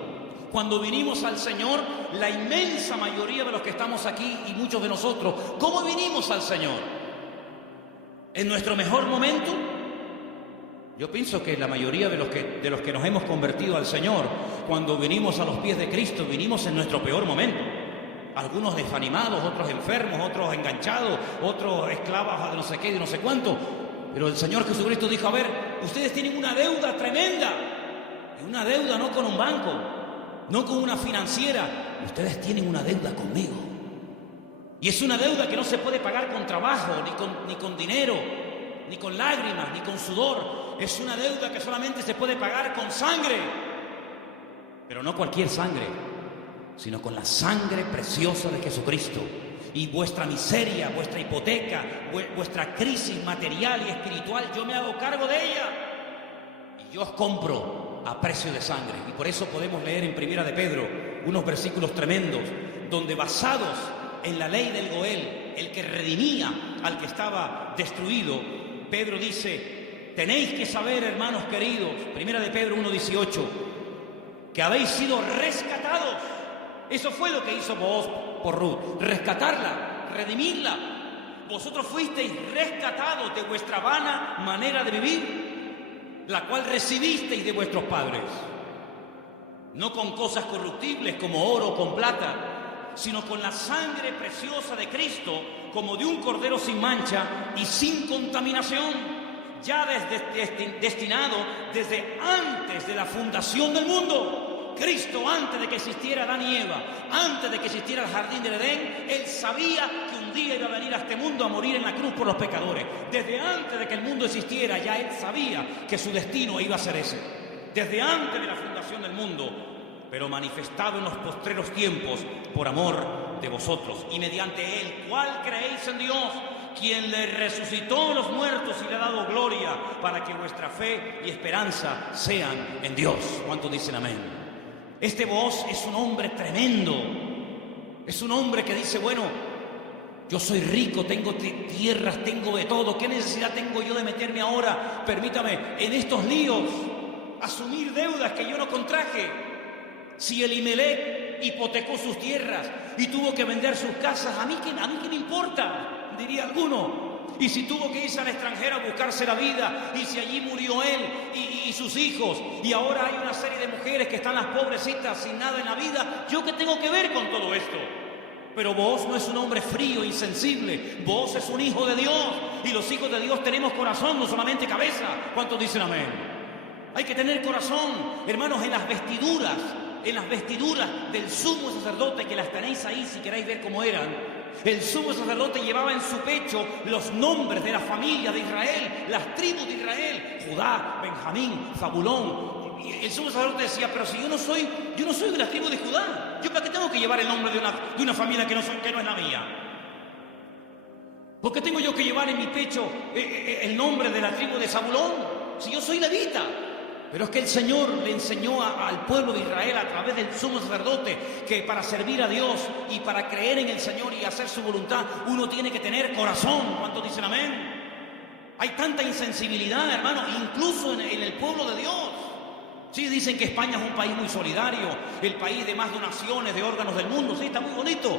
Cuando vinimos al Señor, la inmensa mayoría de los que estamos aquí y muchos de nosotros, ¿cómo vinimos al Señor? ¿En nuestro mejor momento? Yo pienso que la mayoría de los que nos hemos convertido al Señor, cuando vinimos a los pies de Cristo, vinimos en nuestro peor momento. Algunos desanimados, otros enfermos, otros enganchados, otros esclavos de no sé qué, de no sé cuánto. Pero el Señor Jesucristo dijo, a ver, ustedes tienen una deuda tremenda. Y una deuda no con un banco, no con una financiera. Ustedes tienen una deuda conmigo. Y es una deuda que no se puede pagar con trabajo, ni con dinero, ni con lágrimas, ni con sudor. Es una deuda que solamente se puede pagar con sangre. Pero no cualquier sangre, sino con la sangre preciosa de Jesucristo. Y vuestra miseria, vuestra hipoteca, vuestra crisis material y espiritual, yo me hago cargo de ella. Y yo os compro a precio de sangre. Y por eso podemos leer en Primera de Pedro unos versículos tremendos, donde basados en la ley del Goel, el que redimía al que estaba destruido, Pedro dice, tenéis que saber, hermanos queridos, Primera de Pedro 1:18, que habéis sido rescatados. Eso fue lo que hizo Booz por Ruth, rescatarla, redimirla. Vosotros fuisteis rescatados de vuestra vana manera de vivir, la cual recibisteis de vuestros padres, no con cosas corruptibles como oro o con plata, sino con la sangre preciosa de Cristo, como de un cordero sin mancha y sin contaminación, ya destinado desde antes de la fundación del mundo. Cristo, antes de que existiera Adán y Eva, antes de que existiera el jardín del Edén, Él sabía que un día iba a venir a este mundo a morir en la cruz por los pecadores. Desde antes de que el mundo existiera, ya Él sabía que su destino iba a ser ese. Desde antes de la fundación del mundo, pero manifestado en los postreros tiempos por amor de vosotros, y mediante Él, ¿cuál creéis en Dios? Quien le resucitó a los muertos y le ha dado gloria, para que vuestra fe y esperanza sean en Dios. ¿Cuántos dicen amén? Este Booz es un hombre tremendo. Es un hombre que dice, bueno, yo soy rico, tengo tierras, tengo de todo. ¿Qué necesidad tengo yo de meterme ahora, permítame, en estos líos, asumir deudas que yo no contraje? Si Elimelech hipotecó sus tierras y tuvo que vender sus casas, ¿a mí qué me importa? Diría alguno. Y si tuvo que irse al extranjero a buscarse la vida, y si allí murió él y sus hijos, y ahora hay una serie de mujeres que están las pobrecitas sin nada en la vida, ¿yo qué tengo que ver con todo esto? Pero vos no es un hombre frío, insensible. Vos es un hijo de Dios. Y los hijos de Dios tenemos corazón, no solamente cabeza. ¿Cuántos dicen amén? Hay que tener corazón. Hermanos, en las vestiduras del sumo sacerdote, que las tenéis ahí si queréis ver cómo eran. El sumo sacerdote llevaba en su pecho los nombres de la familia de Israel, las tribus de Israel: Judá, Benjamín, Zabulón. Y el sumo sacerdote decía: pero si yo no soy de la tribu de Judá, ¿yo para qué tengo que llevar el nombre de una familia que no es la mía? ¿Por qué tengo yo que llevar en mi pecho el nombre de la tribu de Zabulón si yo soy levita? Pero es que el Señor le enseñó al pueblo de Israel a través del sumo sacerdote que para servir a Dios y para creer en el Señor y hacer su voluntad, uno tiene que tener corazón. ¿Cuántos dicen amén? Hay tanta insensibilidad, hermano, incluso en el pueblo de Dios. Sí, dicen que España es un país muy solidario, el país de más donaciones de órganos del mundo. Sí, está muy bonito.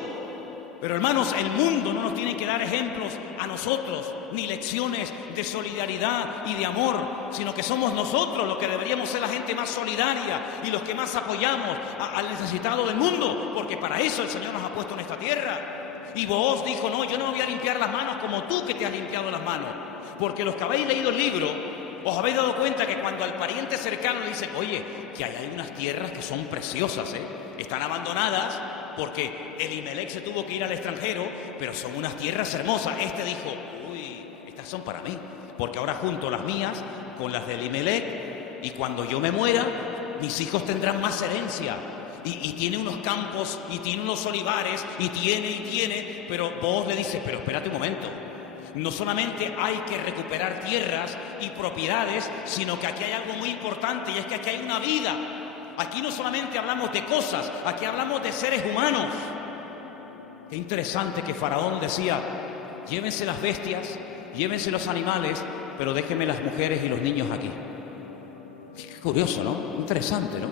Pero hermanos, el mundo no nos tiene que dar ejemplos a nosotros, ni lecciones de solidaridad y de amor, sino que somos nosotros los que deberíamos ser la gente más solidaria y los que más apoyamos al necesitado del mundo, porque para eso el Señor nos ha puesto en esta tierra. Y vos dijo: no, yo no me voy a limpiar las manos como tú que te has limpiado las manos. Porque los que habéis leído el libro, os habéis dado cuenta que cuando al pariente cercano le dicen: oye, que hay unas tierras que son preciosas, están abandonadas, porque Elimelech se tuvo que ir al extranjero, pero son unas tierras hermosas. Este dijo: uy, estas son para mí, porque ahora junto las mías con las de Elimelech, y cuando yo me muera, mis hijos tendrán más herencia. Y tiene unos campos, y tiene unos olivares, y tiene, pero vos le dices: pero espérate un momento. No solamente hay que recuperar tierras y propiedades, sino que aquí hay algo muy importante, y es que aquí hay una vida. Aquí no solamente hablamos de cosas, aquí hablamos de seres humanos. Qué interesante que Faraón decía: llévense las bestias, llévense los animales, pero déjenme las mujeres y los niños aquí. Qué curioso, ¿no? Interesante, ¿no?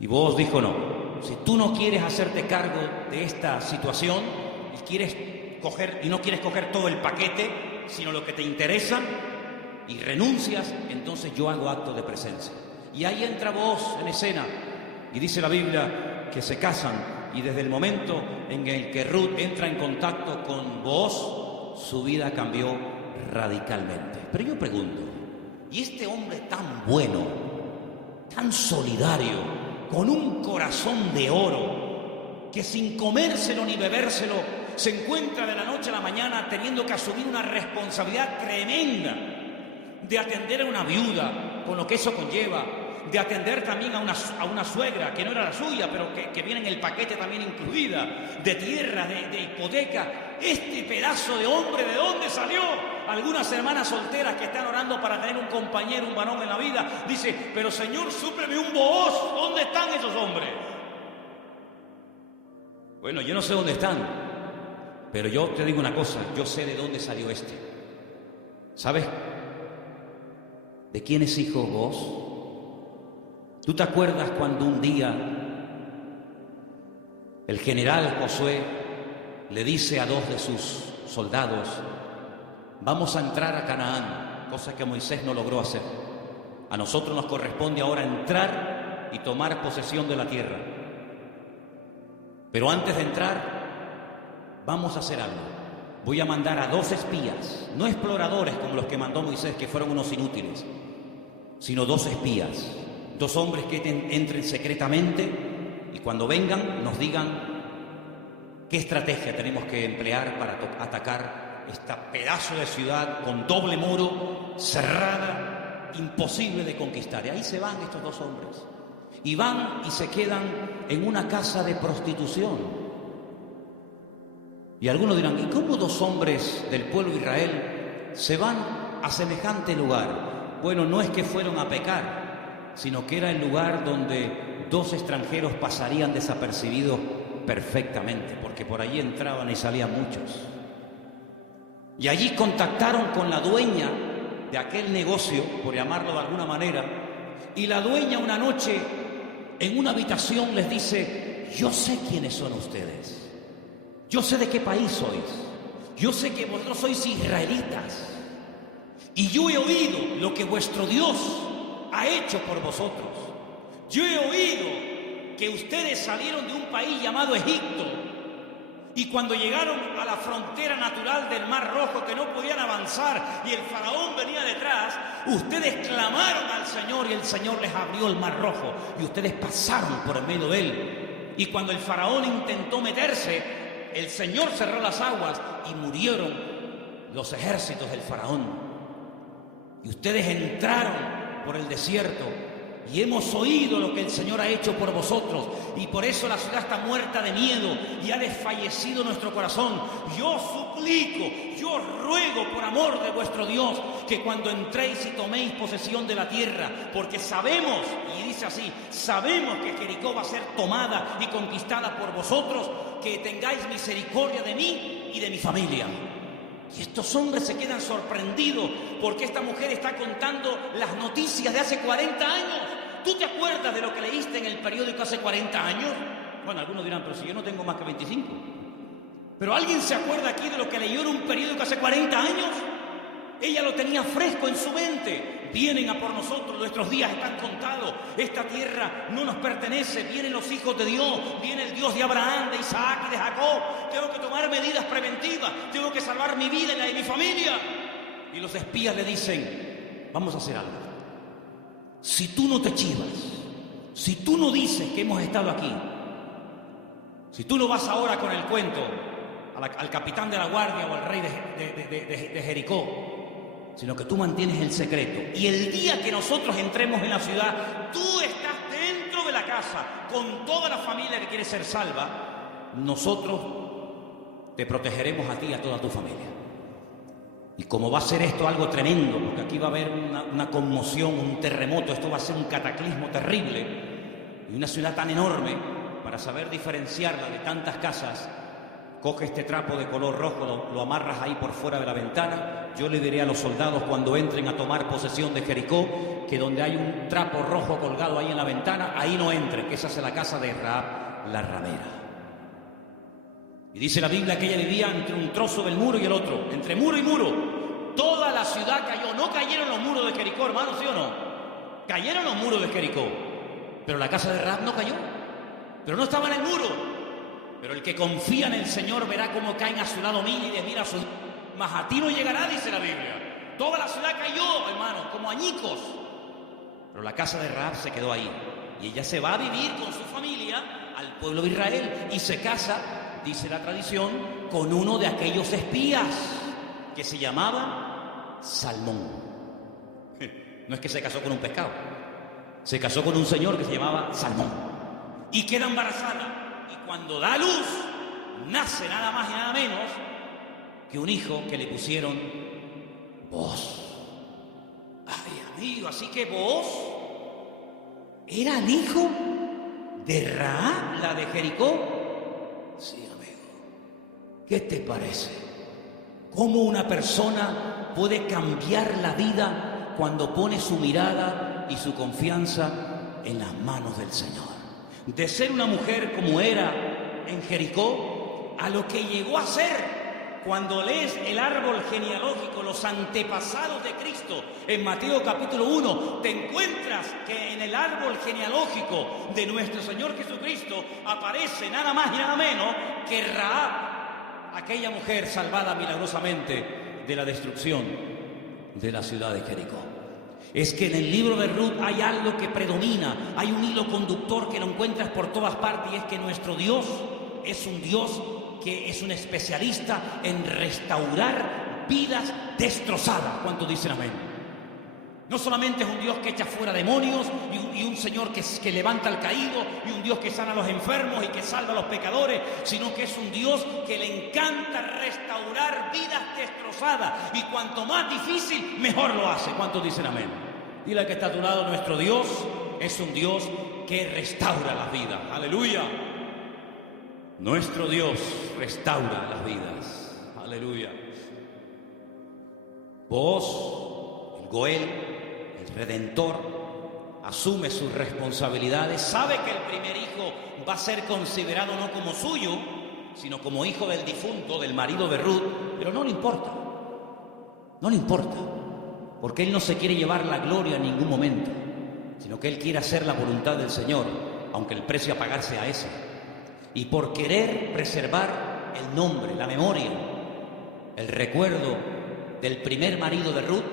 Y vos dijo: no, si tú no quieres hacerte cargo de esta situación y no quieres coger todo el paquete, sino lo que te interesa, y renuncias, entonces yo hago acto de presencia. Y ahí entra vos en escena, y dice la Biblia que se casan, y desde el momento en el que Ruth entra en contacto con vos, su vida cambió radicalmente. Pero yo pregunto, ¿y este hombre tan bueno, tan solidario, con un corazón de oro, que sin comérselo ni bebérselo se encuentra de la noche a la mañana teniendo que asumir una responsabilidad tremenda de atender a una viuda, con lo que eso conlleva, de atender también a una suegra que no era la suya, pero que viene en el paquete también incluida, de tierra, de hipoteca? Este pedazo de hombre, ¿de dónde salió? Algunas hermanas solteras que están orando para tener un compañero, un varón en la vida, dice: pero Señor, súpleme un Booz. ¿Dónde están esos hombres? Bueno, yo no sé dónde están, pero yo te digo una cosa: yo sé de dónde salió este. ¿Sabes de quién es hijo vos? ¿Tú te acuerdas cuando un día el general Josué le dice a dos de sus soldados: vamos a entrar a Canaán, cosa que Moisés no logró hacer? A nosotros nos corresponde ahora entrar y tomar posesión de la tierra. Pero antes de entrar, vamos a hacer algo. Voy a mandar a 2 espías, no exploradores como los que mandó Moisés, que fueron unos inútiles, sino 2 espías, 2 hombres que entren secretamente, y cuando vengan nos digan qué estrategia tenemos que emplear para atacar este pedazo de ciudad con doble muro, cerrada, imposible de conquistar. Y ahí se van estos 2 hombres, y van y se quedan en una casa de prostitución. Y algunos dirán: ¿y cómo 2 hombres del pueblo de Israel se van a semejante lugar? Bueno, no es que fueron a pecar, sino que era el lugar donde 2 extranjeros pasarían desapercibidos perfectamente, porque por allí entraban y salían muchos. Y allí contactaron con la dueña de aquel negocio, por llamarlo de alguna manera, y la dueña una noche en una habitación les dice: yo sé quiénes son ustedes, yo sé de qué país sois, yo sé que vosotros sois israelitas, y yo he oído lo que vuestro Dios ha hecho por vosotros. Yo he oído que ustedes salieron de un país llamado Egipto y cuando llegaron a la frontera natural del Mar Rojo que no podían avanzar y el faraón venía detrás, ustedes clamaron al Señor y el Señor les abrió el Mar Rojo y ustedes pasaron por el medio de él. Y cuando el faraón intentó meterse, el Señor cerró las aguas y murieron los ejércitos del faraón. Y ustedes entraron por el desierto y hemos oído lo que el Señor ha hecho por vosotros y por eso la ciudad está muerta de miedo y ha desfallecido nuestro corazón. Yo suplico, yo ruego por amor de vuestro Dios que cuando entréis y toméis posesión de la tierra, porque sabemos, y dice así, sabemos que Jericó va a ser tomada y conquistada por vosotros, que tengáis misericordia de mí y de mi familia. Y estos hombres se quedan sorprendidos porque esta mujer está contando las noticias de hace 40 años. ¿Tú te acuerdas de lo que leíste en el periódico hace 40 años? Bueno, algunos dirán, pero si yo no tengo más que 25. ¿Pero alguien se acuerda aquí de lo que leyó en un periódico hace 40 años? Ella lo tenía fresco en su mente. Vienen a por nosotros, nuestros días están contados. Esta tierra no nos pertenece. Vienen los hijos de Dios, viene el Dios de Abraham, de Isaac y de Jacob. Tengo que tomar medidas preventivas, tengo que salvar mi vida y la de mi familia. Y los espías le dicen, vamos a hacer algo. Si tú no te chivas, si tú no dices que hemos estado aquí, si tú no vas ahora con el cuento al capitán de la guardia o al rey de Jericó, sino que tú mantienes el secreto, y el día que nosotros entremos en la ciudad, tú estás dentro de la casa con toda la familia que quiere ser salva, nosotros te protegeremos a ti y a toda tu familia. Y como va a ser esto algo tremendo, porque aquí va a haber una conmoción, un terremoto, esto va a ser un cataclismo terrible, y una ciudad tan enorme, para saber diferenciarla de tantas casas, coge este trapo de color rojo, lo amarras ahí por fuera de la ventana. Yo le diré a los soldados cuando entren a tomar posesión de Jericó, que donde hay un trapo rojo colgado ahí en la ventana, ahí no entren, que esa es la casa de Rahab, la ramera. Y dice la Biblia que ella vivía entre un trozo del muro y el otro, entre muro y muro. Toda la ciudad cayó, no cayeron los muros de Jericó, hermanos, ¿sí o no? Cayeron los muros de Jericó, pero la casa de Rahab no cayó, pero no estaba en el muro. Pero el que confía en el Señor verá cómo caen a su lado mil y les mira a sus... Mas a ti no llegará, dice la Biblia. Toda la ciudad cayó, hermano, como añicos. Pero la casa de Rahab se quedó ahí. Y ella se va a vivir con su familia al pueblo de Israel. Y se casa, dice la tradición, con uno de aquellos espías que se llamaba Salmón. No es que se casó con un pescado. Se casó con un señor que se llamaba Salmón. Y queda embarazada. Y cuando da luz, nace nada más y nada menos que un hijo que le pusieron Booz. Ay, amigo, así que Booz era el hijo de Rahab, la de Jericó. Sí, amigo. ¿Qué te parece? ¿Cómo una persona puede cambiar la vida cuando pone su mirada y su confianza en las manos del Señor? De ser una mujer como era en Jericó, a lo que llegó a ser cuando lees el árbol genealógico, los antepasados de Cristo, en Mateo capítulo 1, te encuentras que en el árbol genealógico de nuestro Señor Jesucristo aparece nada más y nada menos que Rahab, aquella mujer salvada milagrosamente de la destrucción de la ciudad de Jericó. Es que en el libro de Ruth hay algo que predomina, hay un hilo conductor que lo encuentras por todas partes, y es que nuestro Dios es un Dios que es un especialista en restaurar vidas destrozadas. ¿Cuántos dicen amén? No solamente es un Dios que echa fuera demonios y un Señor que levanta al caído y un Dios que sana a los enfermos y que salva a los pecadores, sino que es un Dios que le encanta restaurar vidas destrozadas, y cuanto más difícil, mejor lo hace. ¿Cuántos dicen amén? Dile al que está a tu lado, nuestro Dios es un Dios que restaura las vidas. ¡Aleluya! Nuestro Dios restaura las vidas. ¡Aleluya! Vos, el Goel, el Redentor, asume sus responsabilidades, sabe que el primer hijo va a ser considerado no como suyo, sino como hijo del difunto, del marido de Ruth, pero no le importa, porque él no se quiere llevar la gloria en ningún momento, sino que él quiere hacer la voluntad del Señor. aunque el precio a pagar sea ese. Y por querer preservar el nombre, la memoria, el recuerdo del primer marido de Ruth,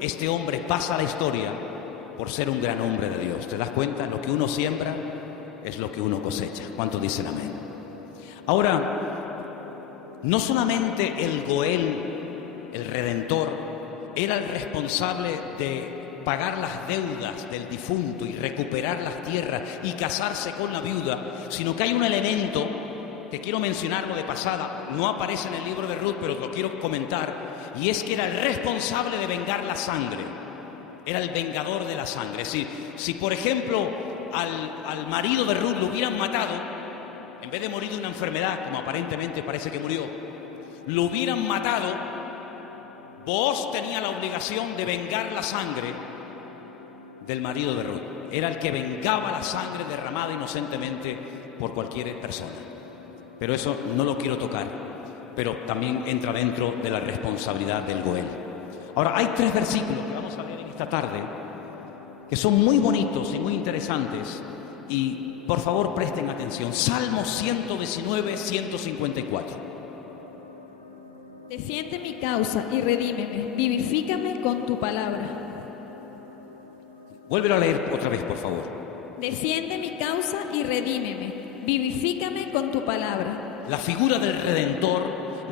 este hombre pasa a la historia por ser un gran hombre de Dios. ¿Te das cuenta? Lo que uno siembra es lo que uno cosecha. ¿Cuántos dicen amén? Ahora, no solamente el Goel, el Redentor, era el responsable de pagar las deudas del difunto y recuperar las tierras y casarse con la viuda, sino que hay un elemento que quiero mencionarlo de pasada, no aparece en el libro de Ruth, pero lo quiero comentar, y es que era el responsable de vengar la sangre, era el vengador de la sangre. Es decir, si por ejemplo al marido de Ruth lo hubieran matado, en vez de morir de una enfermedad, como aparentemente parece que murió, lo hubieran matado, Booz tenía la obligación de vengar la sangre del marido de Ruth. Era el que vengaba la sangre derramada inocentemente por cualquier persona. Pero eso no lo quiero tocar, pero también entra dentro de la responsabilidad del Goel. Ahora, hay 3 versículos que vamos a leer en esta tarde que son muy bonitos y muy interesantes, y por favor presten atención. Salmos 119, 154. Defiende mi causa y redímeme, vivifícame con tu palabra. Vuélvelo a leer otra vez, por favor. Defiende mi causa y redímeme, vivifícame con tu palabra. La figura del Redentor,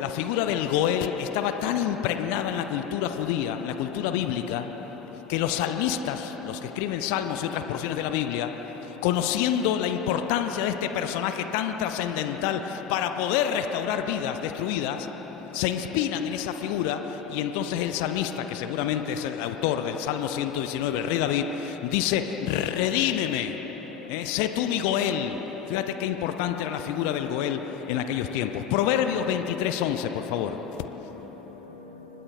la figura del Goel, estaba tan impregnada en la cultura judía, en la cultura bíblica, que los salmistas, los que escriben salmos y otras porciones de la Biblia, conociendo la importancia de este personaje tan trascendental para poder restaurar vidas destruidas, se inspiran en esa figura, y entonces el salmista, que seguramente es el autor del Salmo 119, el rey David, dice: redímeme, sé tú mi Goel. Fíjate qué importante era la figura del Goel en aquellos tiempos. Proverbios 23:11, por favor.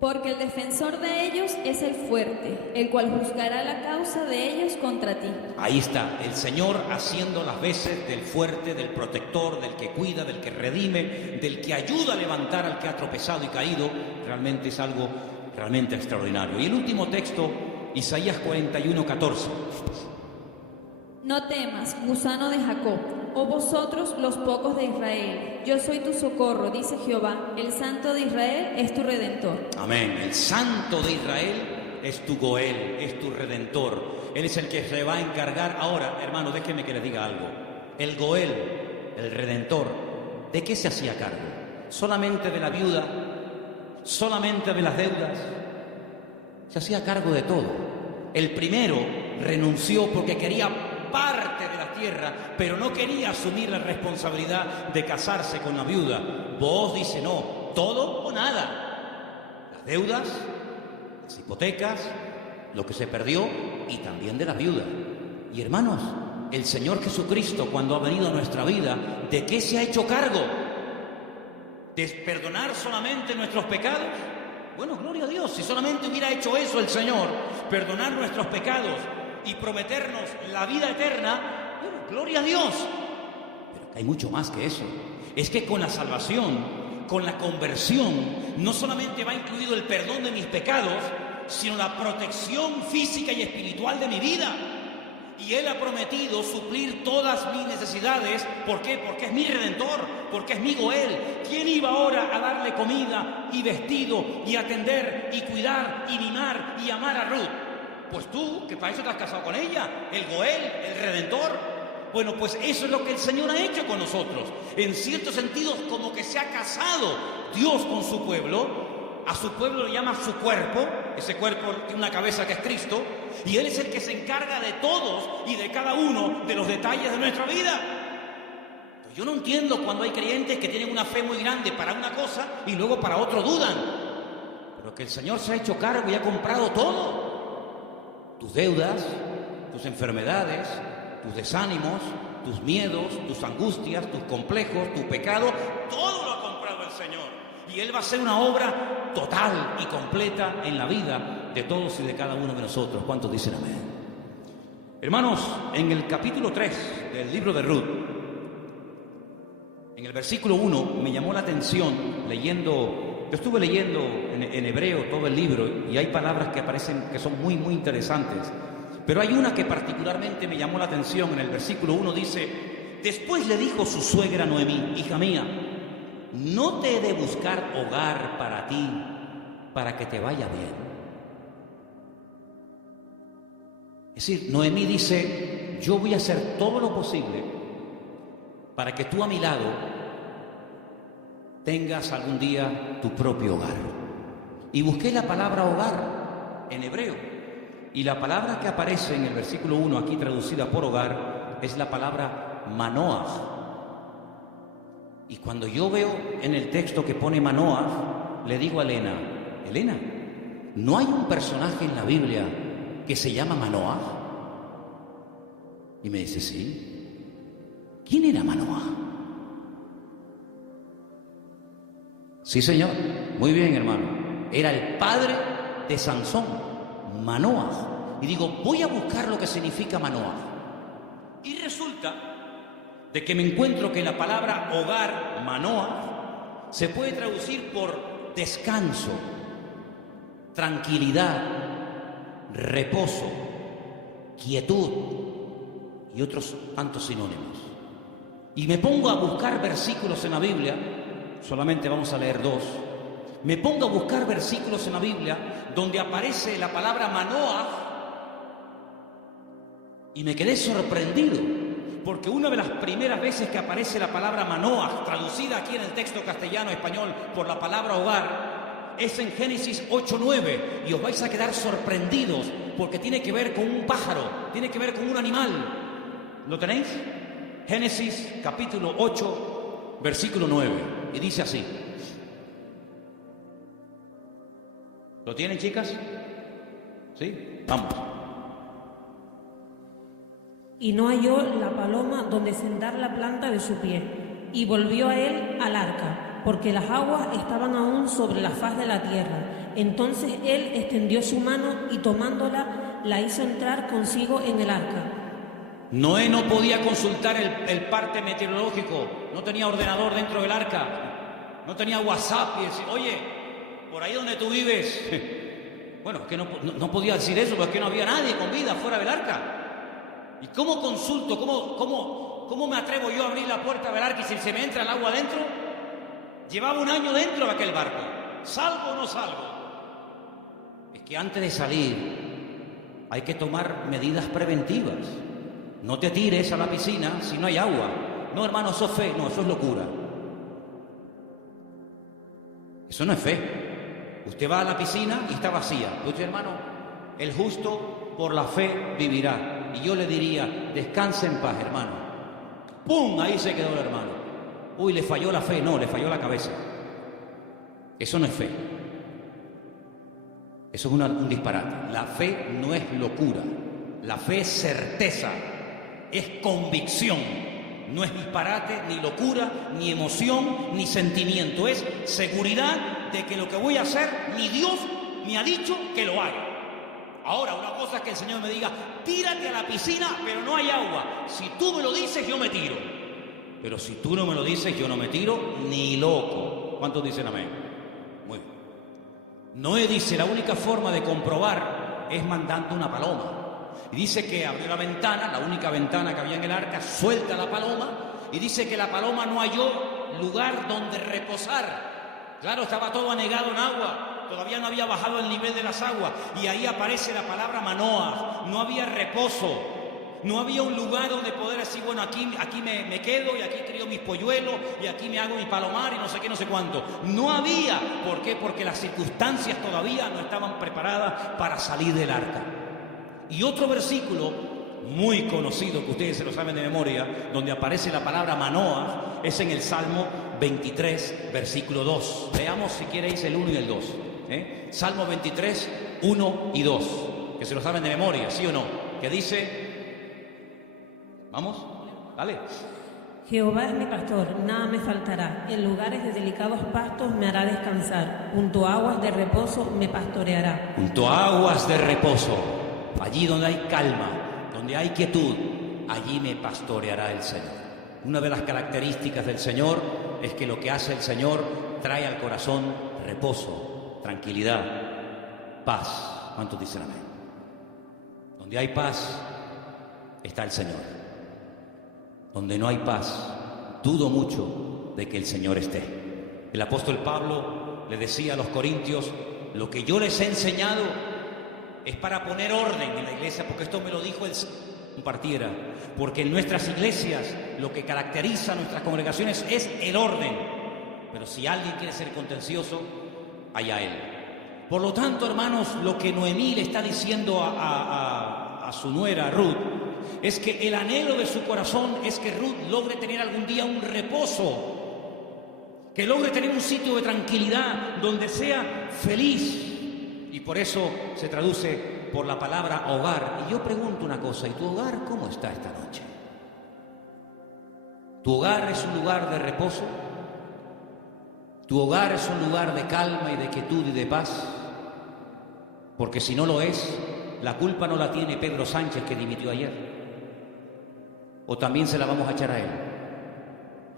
Porque el defensor de ellos es el fuerte, el cual juzgará la causa de ellos contra ti. Ahí está, el Señor haciendo las veces del fuerte, del protector, del que cuida, del que redime, del que ayuda a levantar al que ha tropezado y caído. Realmente es algo realmente extraordinario. Y el último texto, Isaías 41:14. No temas, gusano de Jacob, oh vosotros los pocos de Israel. Yo soy tu socorro, dice Jehová, el Santo de Israel es tu Redentor. Amén. El Santo de Israel es tu Goel, es tu Redentor. Él es el que se va a encargar. Ahora, hermano, déjeme que les diga algo. El Goel, el Redentor, ¿de qué se hacía cargo? ¿Solamente de la viuda? ¿Solamente de las deudas? Se hacía cargo de todo. El primero renunció porque quería parte de la tierra, pero no quería asumir la responsabilidad de casarse con la viuda. Vos dice: no, todo o nada. Las deudas, las hipotecas, lo que se perdió, y también de la viuda. Y hermanos, el Señor Jesucristo, cuando ha venido a nuestra vida, ¿de qué se ha hecho cargo? ¿De perdonar solamente nuestros pecados? Bueno, gloria a Dios, si solamente hubiera hecho eso el Señor, perdonar nuestros pecados y prometernos la vida eterna, bueno, gloria a Dios. Pero hay mucho más que eso. Es que con la salvación, con la conversión, no solamente va incluido el perdón de mis pecados, sino la protección física y espiritual de mi vida. Y Él ha prometido suplir todas mis necesidades. ¿Por qué? Porque es mi Redentor, porque es mi Goel. ¿Quién iba ahora a darle comida y vestido y atender y cuidar y mimar y amar a Ruth? Pues tú, que para eso te has casado con ella, el Goel, el Redentor. Bueno, pues eso es lo que el Señor ha hecho con nosotros. En ciertos sentidos, como que se ha casado Dios con su pueblo. A su pueblo le llama su cuerpo. Ese cuerpo tiene una cabeza que es Cristo. Y Él es el que se encarga de todos y de cada uno de los detalles de nuestra vida. Pues yo no entiendo cuando hay creyentes que tienen una fe muy grande para una cosa y luego para otro dudan. Pero que el Señor se ha hecho cargo y ha comprado todo. Tus deudas, tus enfermedades, tus desánimos, tus miedos, tus angustias, tus complejos, tu pecado, todo lo ha comprado el Señor. Y Él va a hacer una obra total y completa en la vida de todos y de cada uno de nosotros. ¿Cuántos dicen amén? Hermanos, en el capítulo 3 del libro de Ruth, en el versículo 1, me llamó la atención yo estuve leyendo en hebreo todo el libro, y hay palabras que aparecen que son muy, muy interesantes. Pero hay una que particularmente me llamó la atención. En el versículo 1 dice: después le dijo su suegra Noemí: hija mía, ¿no te he de buscar hogar para ti, para que te vaya bien? Es decir, Noemí dice: yo voy a hacer todo lo posible para que tú a mi lado tengas algún día tu propio hogar. Y busqué la palabra hogar en hebreo, y la palabra que aparece en el versículo 1 aquí traducida por hogar es la palabra Manoah. Y cuando yo veo en el texto que pone Manoah, le digo a Elena: Elena, ¿no hay un personaje en la Biblia que se llama Manoah? Y me dice: sí. ¿Quién era Manoah? Sí, señor. Muy bien, hermano. Era el padre de Sansón, Manoah. Y digo, voy a buscar lo que significa Manoah. Y resulta de que me encuentro que la palabra hogar, Manoah, se puede traducir por descanso, tranquilidad, reposo, quietud y otros tantos sinónimos. Y me pongo a buscar versículos en la Biblia, solamente vamos a leer 2. Me pongo a buscar versículos en la Biblia donde aparece la palabra Manoah y me quedé sorprendido, porque una de las primeras veces que aparece la palabra Manoah, traducida aquí en el texto castellano-español por la palabra hogar, es en Génesis 8:9, y os vais a quedar sorprendidos porque tiene que ver con un pájaro, tiene que ver con un animal. ¿Lo tenéis? Génesis capítulo 8, versículo 9, y dice así. ¿Lo tienen, chicas? ¿Sí? Vamos. Y no halló la paloma donde sentar la planta de su pie, y volvió a él al arca, porque las aguas estaban aún sobre la faz de la tierra. Entonces él extendió su mano y tomándola, la hizo entrar consigo en el arca. Noé no podía consultar el parte meteorológico, no tenía ordenador dentro del arca, no tenía WhatsApp y decir: oye, por ahí donde tú vives. Bueno, es que no podía decir eso, porque no había nadie con vida fuera del arca. ¿Y cómo consulto? ¿Cómo me atrevo yo a abrir la puerta del arca y si se me entra el agua dentro? Llevaba un año dentro de aquel barco. ¿Salgo o no salgo? Es que antes de salir hay que tomar medidas preventivas. No te tires a la piscina si no hay agua. No, hermano, eso es fe. No, eso es locura. Eso no es fe. Usted va a la piscina y está vacía. Usted, hermano, el justo por la fe vivirá. Y yo le diría: descanse en paz, hermano. ¡Pum! Ahí se quedó el hermano. Uy, le falló la fe. No, le falló la cabeza. Eso no es fe. Eso es un disparate. La fe no es locura. La fe es certeza, es convicción. No es disparate, ni locura, ni emoción, ni sentimiento. Es seguridad de que lo que voy a hacer, ni Dios me ha dicho que lo haga. Ahora, una cosa es que el Señor me diga: tírate a la piscina, pero no hay agua. Si tú me lo dices, yo me tiro. Pero si tú no me lo dices, yo no me tiro ni loco. ¿Cuántos dicen amén? Muy bien. Noé dice: la única forma de comprobar es mandando una paloma. Y dice que abrió la ventana, la única ventana que había en el arca, suelta la paloma, y dice que la paloma no halló lugar donde reposar. Claro, estaba todo anegado en agua, todavía no había bajado el nivel de las aguas, y ahí aparece la palabra Manoah. No había reposo, no había un lugar donde poder decir: bueno, aquí me quedo, y aquí crío mis polluelos, y aquí me hago mi palomar, y no sé qué, no sé cuánto. No había. ¿Por qué? Porque las circunstancias todavía no estaban preparadas para salir del arca. Y otro versículo muy conocido, que ustedes se lo saben de memoria, donde aparece la palabra Manoah, es en el Salmo 23, versículo 2. Veamos si queréis el 1 y el 2. Salmo 23, 1 y 2. Que se lo saben de memoria, ¿sí o no? Que dice... ¿Vamos? Dale. Jehová es mi pastor, nada me faltará. En lugares de delicados pastos me hará descansar. Junto a aguas de reposo me pastoreará. Junto a aguas de reposo. Allí donde hay calma, donde hay quietud, allí me pastoreará el Señor. Una de las características del Señor es que lo que hace el Señor trae al corazón reposo, tranquilidad, paz. ¿Cuántos dicen amén? Donde hay paz está el Señor. Donde no hay paz, dudo mucho de que el Señor esté. El apóstol Pablo le decía a los corintios: lo que yo les he enseñado es para poner orden en la iglesia, porque esto me lo dijo el Señor, compartiera, porque en nuestras iglesias lo que caracteriza a nuestras congregaciones es el orden, pero si alguien quiere ser contencioso, allá él. Por lo tanto, hermanos, lo que Noemí le está diciendo a su nuera Ruth es que el anhelo de su corazón es que Ruth logre tener algún día un reposo, que logre tener un sitio de tranquilidad donde sea feliz, y por eso se traduce por la palabra hogar. Y yo pregunto una cosa: ¿y tu hogar cómo está esta noche? ¿Tu hogar es un lugar de reposo? ¿Tu hogar es un lugar de calma y de quietud y de paz? Porque si no lo es, la culpa no la tiene Pedro Sánchez, que dimitió ayer, o también se la vamos a echar a él.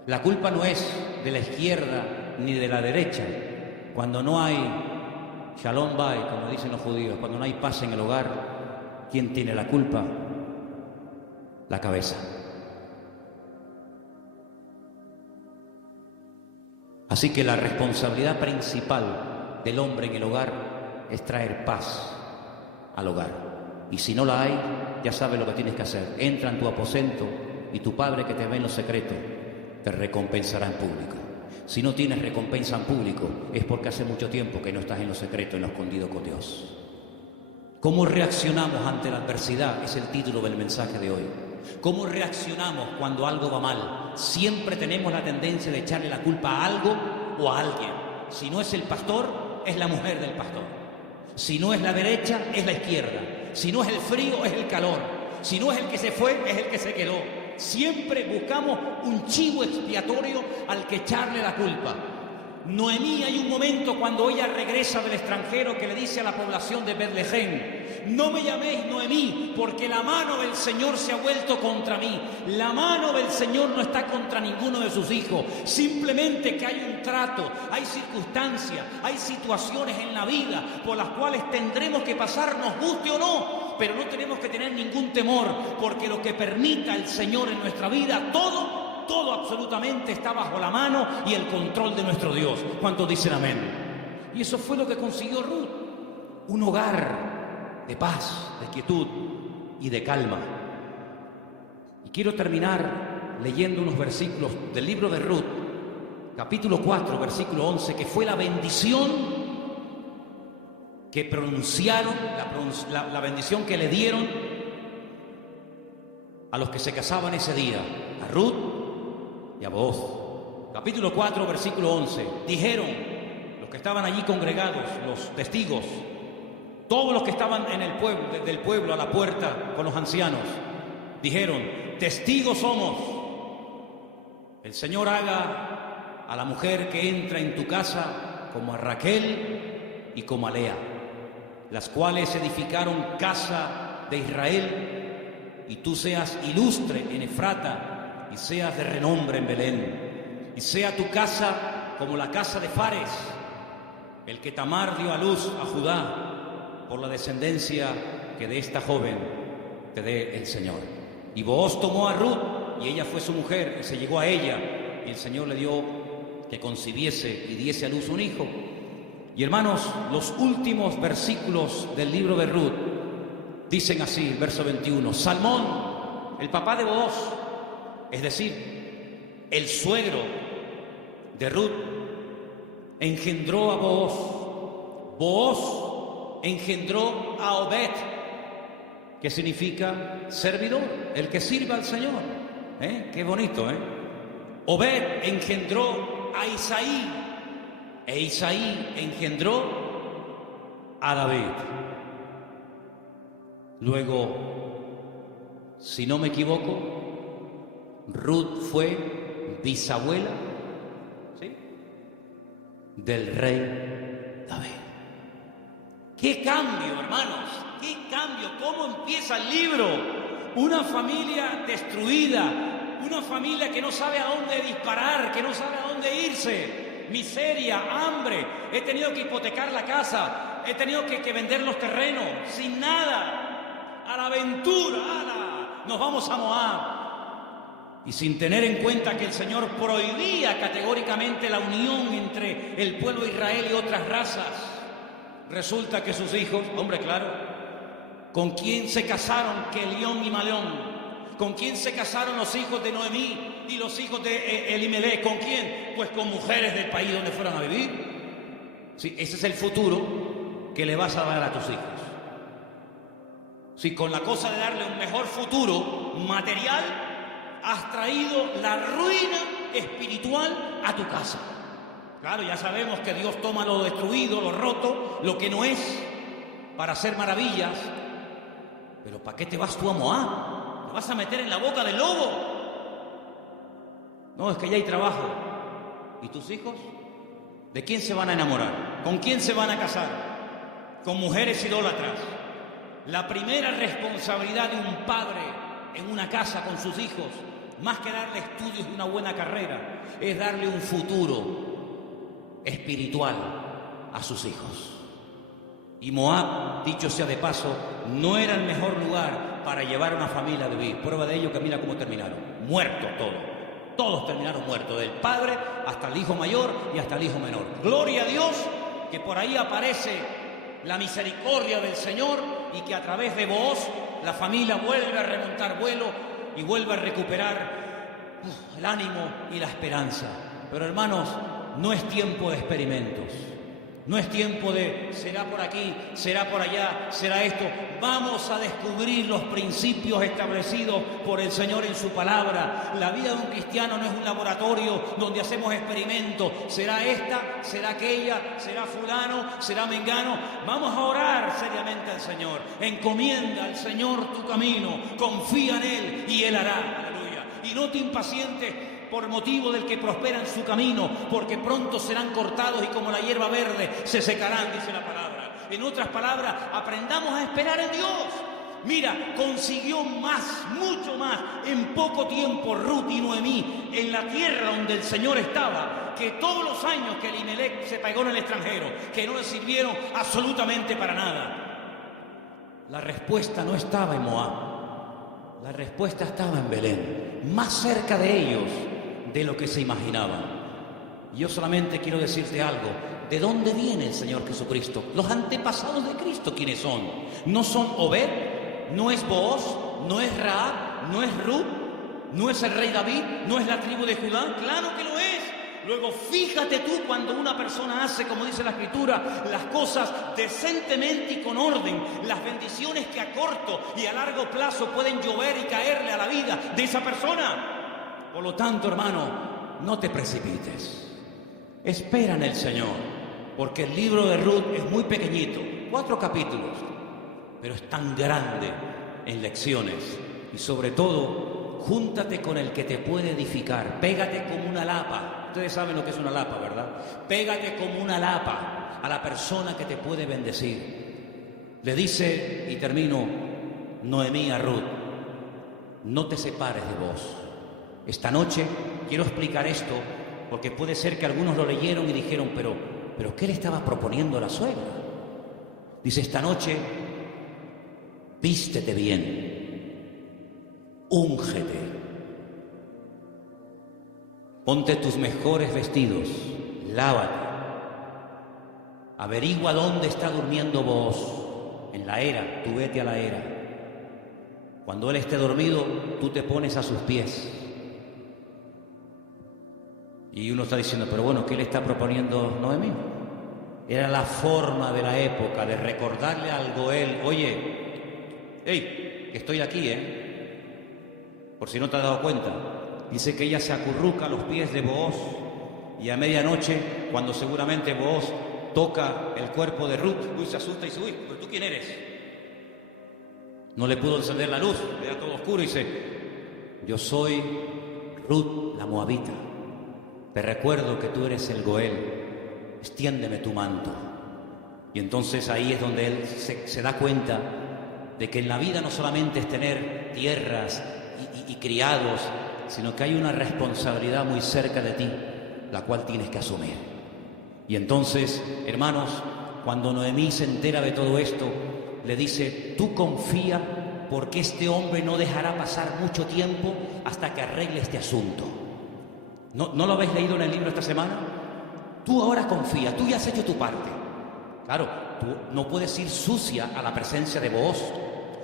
La culpa no es de la izquierda ni de la derecha. Cuando no hay Shalom Bay, como dicen los judíos, cuando no hay paz en el hogar, ¿quién tiene la culpa? La cabeza. Así que la responsabilidad principal del hombre en el hogar es traer paz al hogar. Y si no la hay, ya sabes lo que tienes que hacer. Entra en tu aposento y tu Padre que te ve en lo secreto te recompensará en público. Si no tienes recompensa en público, es porque hace mucho tiempo que no estás en lo secreto, en lo escondido con Dios. ¿Cómo reaccionamos ante la adversidad? Es el título del mensaje de hoy. ¿Cómo reaccionamos cuando algo va mal? Siempre tenemos la tendencia de echarle la culpa a algo o a alguien. Si no es el pastor, es la mujer del pastor. Si no es la derecha, es la izquierda. Si no es el frío, es el calor. Si no es el que se fue, es el que se quedó. Siempre buscamos un chivo expiatorio al que echarle la culpa. Noemí, hay un momento cuando ella regresa del extranjero que le dice a la población de Betlehem: no me llaméis Noemí, porque la mano del Señor se ha vuelto contra mí. La mano del Señor no está contra ninguno de sus hijos. Simplemente que hay un trato, hay circunstancias, hay situaciones en la vida por las cuales tendremos que pasar, nos guste o no. Pero no tenemos que tener ningún temor, porque lo que permita el Señor en nuestra vida, todo absolutamente está bajo la mano y el control de nuestro Dios. ¿Cuántos dicen amén? Y eso fue lo que consiguió Ruth: un hogar de paz, de quietud y de calma. Y quiero terminar leyendo unos versículos del libro de Ruth, capítulo 4, versículo 11, que fue la bendición que pronunciaron, la bendición que le dieron a los que se casaban ese día, a Ruth y a Booz. Capítulo 4, versículo 11. Dijeron los que estaban allí congregados, los testigos, todos los que estaban en el pueblo, desde el pueblo a la puerta con los ancianos, dijeron: testigos somos. El Señor haga a la mujer que entra en tu casa como a Raquel y como a Lea, las cuales edificaron casa de Israel, y tú seas ilustre en Efrata y seas de renombre en Belén, y sea tu casa como la casa de Fares, el que Tamar dio a luz a Judá, por la descendencia que de esta joven te dé el Señor. Y Booz tomó a Ruth, y ella fue su mujer, y se llegó a ella, y el Señor le dio que concibiese y diese a luz un hijo. Y hermanos, los últimos versículos del libro de Ruth dicen así, verso 21: Salmón, el papá de Booz, es decir, el suegro de Ruth, engendró a Booz. Booz engendró a Obed, que significa servidor, el que sirva al Señor. Qué bonito, Obed engendró a Isaí, e Isaí engendró a David. Luego, si no me equivoco, Ruth fue bisabuela, ¿sí?, del rey David. ¡Qué cambio, hermanos! ¡Qué cambio! ¿Cómo empieza el libro? Una familia destruida, una familia que no sabe a dónde disparar, que no sabe a dónde irse. Miseria, hambre, he tenido que hipotecar la casa, he tenido que vender los terrenos, sin nada. a la aventura, nos vamos a Moab. Y sin tener en cuenta que el Señor prohibía categóricamente la unión entre el pueblo de Israel y otras razas, resulta que sus hijos, hombre, claro, ¿con quién se casaron Kelión y Maleón? ¿Con quién se casaron los hijos de Noemí y los hijos de Elimelech? ¿Con quién? Pues con mujeres del país donde fueran a vivir. Sí, ese es el futuro que le vas a dar a tus hijos. Si con la cosa de darle un mejor futuro material, has traído la ruina espiritual a tu casa. Claro, ya sabemos que Dios toma lo destruido, lo roto, lo que no es, para hacer maravillas. Pero ¿para qué te vas tú a Moab? ¿Te vas a meter en la boca del lobo? No, es que ya hay trabajo. ¿Y tus hijos? ¿De quién se van a enamorar? ¿Con quién se van a casar? Con mujeres idólatras. La primera responsabilidad de un padre en una casa con sus hijos, más que darle estudios y una buena carrera, es darle un futuro espiritual a sus hijos. Y Moab, dicho sea de paso, no era el mejor lugar para llevar a una familia a vivir. Prueba de ello que mira cómo terminaron. Muertos todos. Todos terminaron muertos, del padre hasta el hijo mayor y hasta el hijo menor. Gloria a Dios que por ahí aparece la misericordia del Señor y que a través de vos la familia vuelve a remontar vuelo y vuelve a recuperar el ánimo y la esperanza. Pero hermanos, no es tiempo de experimentos. No es tiempo de será por aquí, será por allá, será esto. Vamos a descubrir los principios establecidos por el Señor en su palabra. La vida de un cristiano no es un laboratorio donde hacemos experimentos. Será esta, será aquella, será fulano, será mengano. Vamos a orar seriamente al Señor. Encomienda al Señor tu camino, confía en Él y Él hará. Aleluya. Y no te impacientes por motivo del que prospera en su camino, porque pronto serán cortados y como la hierba verde se secarán, dice la palabra. En otras palabras, aprendamos a esperar en Dios. Mira, consiguió más, mucho más, en poco tiempo Ruth y Noemí en la tierra donde el Señor estaba, que todos los años que Elimelech se pegó en el extranjero, que no le sirvieron absolutamente para nada. La respuesta no estaba en Moab, la respuesta estaba en Belén, más cerca de ellos de lo que se imaginaban. Yo solamente quiero decirte algo. ¿De dónde viene el Señor Jesucristo? Los antepasados de Cristo, ¿quiénes son? ¿No son Obed? ¿No es Booz? ¿No es Rahab? ¿No es Ruth? ¿No es el rey David? ¿No es la tribu de Judá? ¡Claro que lo es! Luego, fíjate tú cuando una persona hace, como dice la Escritura, las cosas decentemente y con orden, las bendiciones que a corto y a largo plazo pueden llover y caerle a la vida de esa persona. Por lo tanto, hermano, no te precipites. Espera en el Señor, porque el libro de Ruth es muy pequeñito, 4 capítulos, pero es tan grande en lecciones. Y sobre todo, júntate con el que te puede edificar. Pégate como una lapa. Ustedes saben lo que es una lapa, ¿verdad? Pégate como una lapa a la persona que te puede bendecir. Le dice, y termino, Noemí a Ruth: no te separes de vos. Esta noche quiero explicar esto porque puede ser que algunos lo leyeron y dijeron, pero ¿qué le estaba proponiendo la suegra? Dice, esta noche vístete bien, úngete, ponte tus mejores vestidos, lávate, averigua dónde está durmiendo vos, en la era, tú vete a la era. Cuando él esté dormido, tú te pones a sus pies. Y uno está diciendo, pero bueno, ¿qué le está proponiendo Noemí? Era la forma de la época de recordarle al Goel, oye, hey, que estoy aquí, por si no te has dado cuenta. Dice que ella se acurruca a los pies de Booz y a medianoche, cuando seguramente Booz toca el cuerpo de Ruth se asusta y dice, uy, ¿pero tú quién eres? No le pudo encender la luz, era todo oscuro y dice, yo soy Ruth la Moabita. Te recuerdo que tú eres el Goel, extiéndeme tu manto. Y entonces ahí es donde él se da cuenta de que en la vida no solamente es tener tierras y criados, sino que hay una responsabilidad muy cerca de ti, la cual tienes que asumir. Y entonces, hermanos, cuando Noemí se entera de todo esto, le dice, tú confía porque este hombre no dejará pasar mucho tiempo hasta que arregle este asunto. ¿No lo habéis leído en el libro esta semana? Tú ahora confía, tú ya has hecho tu parte. Claro, tú no puedes ir sucia a la presencia de Booz.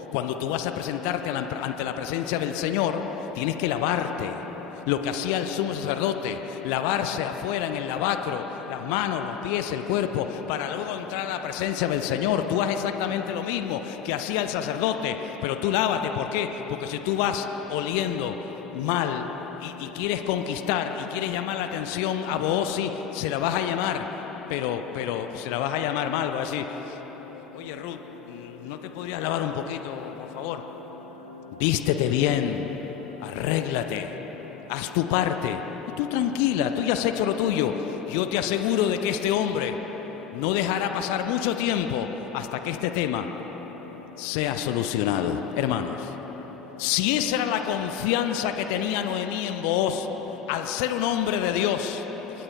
Cuando tú vas a presentarte ante la presencia del Señor, tienes que lavarte. Lo que hacía el sumo sacerdote, lavarse afuera en el lavacro, las manos, los pies, el cuerpo, para luego entrar a la presencia del Señor. Tú haces exactamente lo mismo que hacía el sacerdote, pero tú lávate. ¿Por qué? Porque si tú vas oliendo mal y quieres conquistar y quieres llamar la atención a Booz, se la vas a llamar, pero se la vas a llamar mal. Vas a decir: oye, Ruth, ¿no te podrías lavar un poquito, por favor? Vístete bien, arréglate, haz tu parte. Y tú tranquila, tú ya has hecho lo tuyo. Yo te aseguro de que este hombre no dejará pasar mucho tiempo hasta que este tema sea solucionado. Hermanos, si esa era la confianza que tenía Noemí en Booz, al ser un hombre de Dios,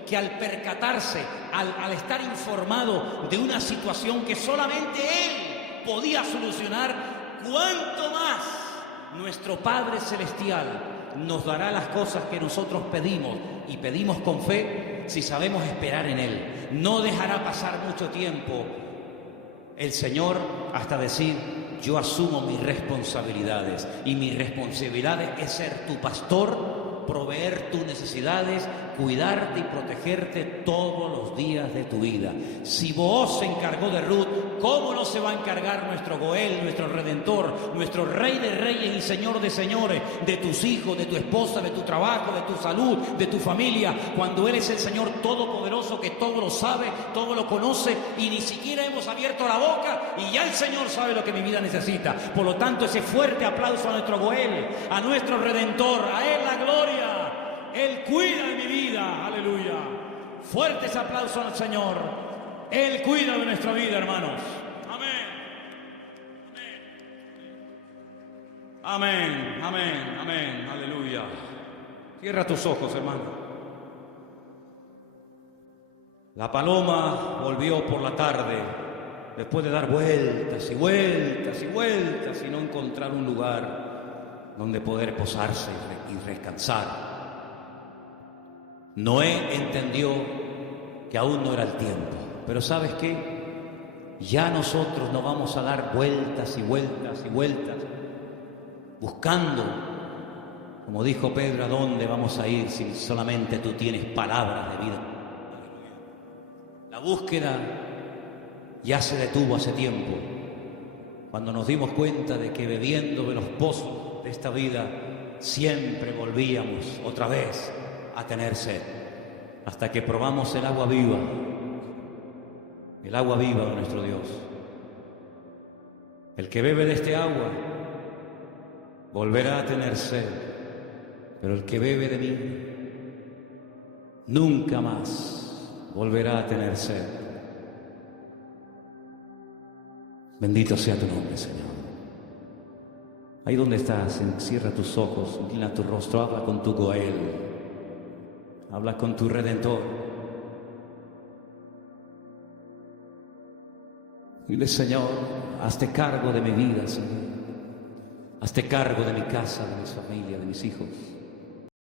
que al percatarse, al estar informado de una situación que solamente él podía solucionar, ¿cuánto más nuestro Padre Celestial nos dará las cosas que nosotros pedimos, y pedimos con fe, si sabemos esperar en Él? No dejará pasar mucho tiempo el Señor hasta decir: yo asumo mis responsabilidades, y mi responsabilidad es ser tu pastor, proveer tus necesidades, cuidarte y protegerte todos los días de tu vida. Si Booz se encargó de Ruth, ¿cómo no se va a encargar nuestro Goel, nuestro Redentor, nuestro Rey de Reyes y Señor de Señores, de tus hijos, de tu esposa, de tu trabajo, de tu salud, de tu familia, cuando Él es el Señor Todopoderoso, que todo lo sabe, todo lo conoce, y ni siquiera hemos abierto la boca y ya el Señor sabe lo que mi vida necesita? Por lo tanto, ese fuerte aplauso a nuestro Goel, a nuestro Redentor, a Él la gloria. Él cuida de mi vida, aleluya. Fuerte ese aplauso al Señor. Él cuida de nuestra vida, hermanos. Amén. Amén, amén, amén, aleluya. Cierra tus ojos, hermano. La paloma volvió por la tarde, después de dar vueltas y vueltas y vueltas y no encontrar un lugar donde poder posarse y descansar. Noé entendió que aún no era el tiempo, pero ¿sabes qué? Ya nosotros no vamos a dar vueltas y vueltas y vueltas buscando, como dijo Pedro, ¿a dónde vamos a ir si solamente tú tienes palabras de vida? La búsqueda ya se detuvo hace tiempo, cuando nos dimos cuenta de que bebiendo de los pozos de esta vida siempre volvíamos otra vez a tener sed, hasta que probamos el agua viva de nuestro Dios. El que bebe de este agua volverá a tener sed, pero el que bebe de mí nunca más volverá a tener sed. Bendito sea tu nombre, Señor. Ahí donde estás, cierra tus ojos, inclina tu rostro, habla con tu Goel. Habla con tu Redentor. Dile: Señor, hazte cargo de mi vida, Señor. Hazte cargo de mi casa, de mi familia, de mis hijos.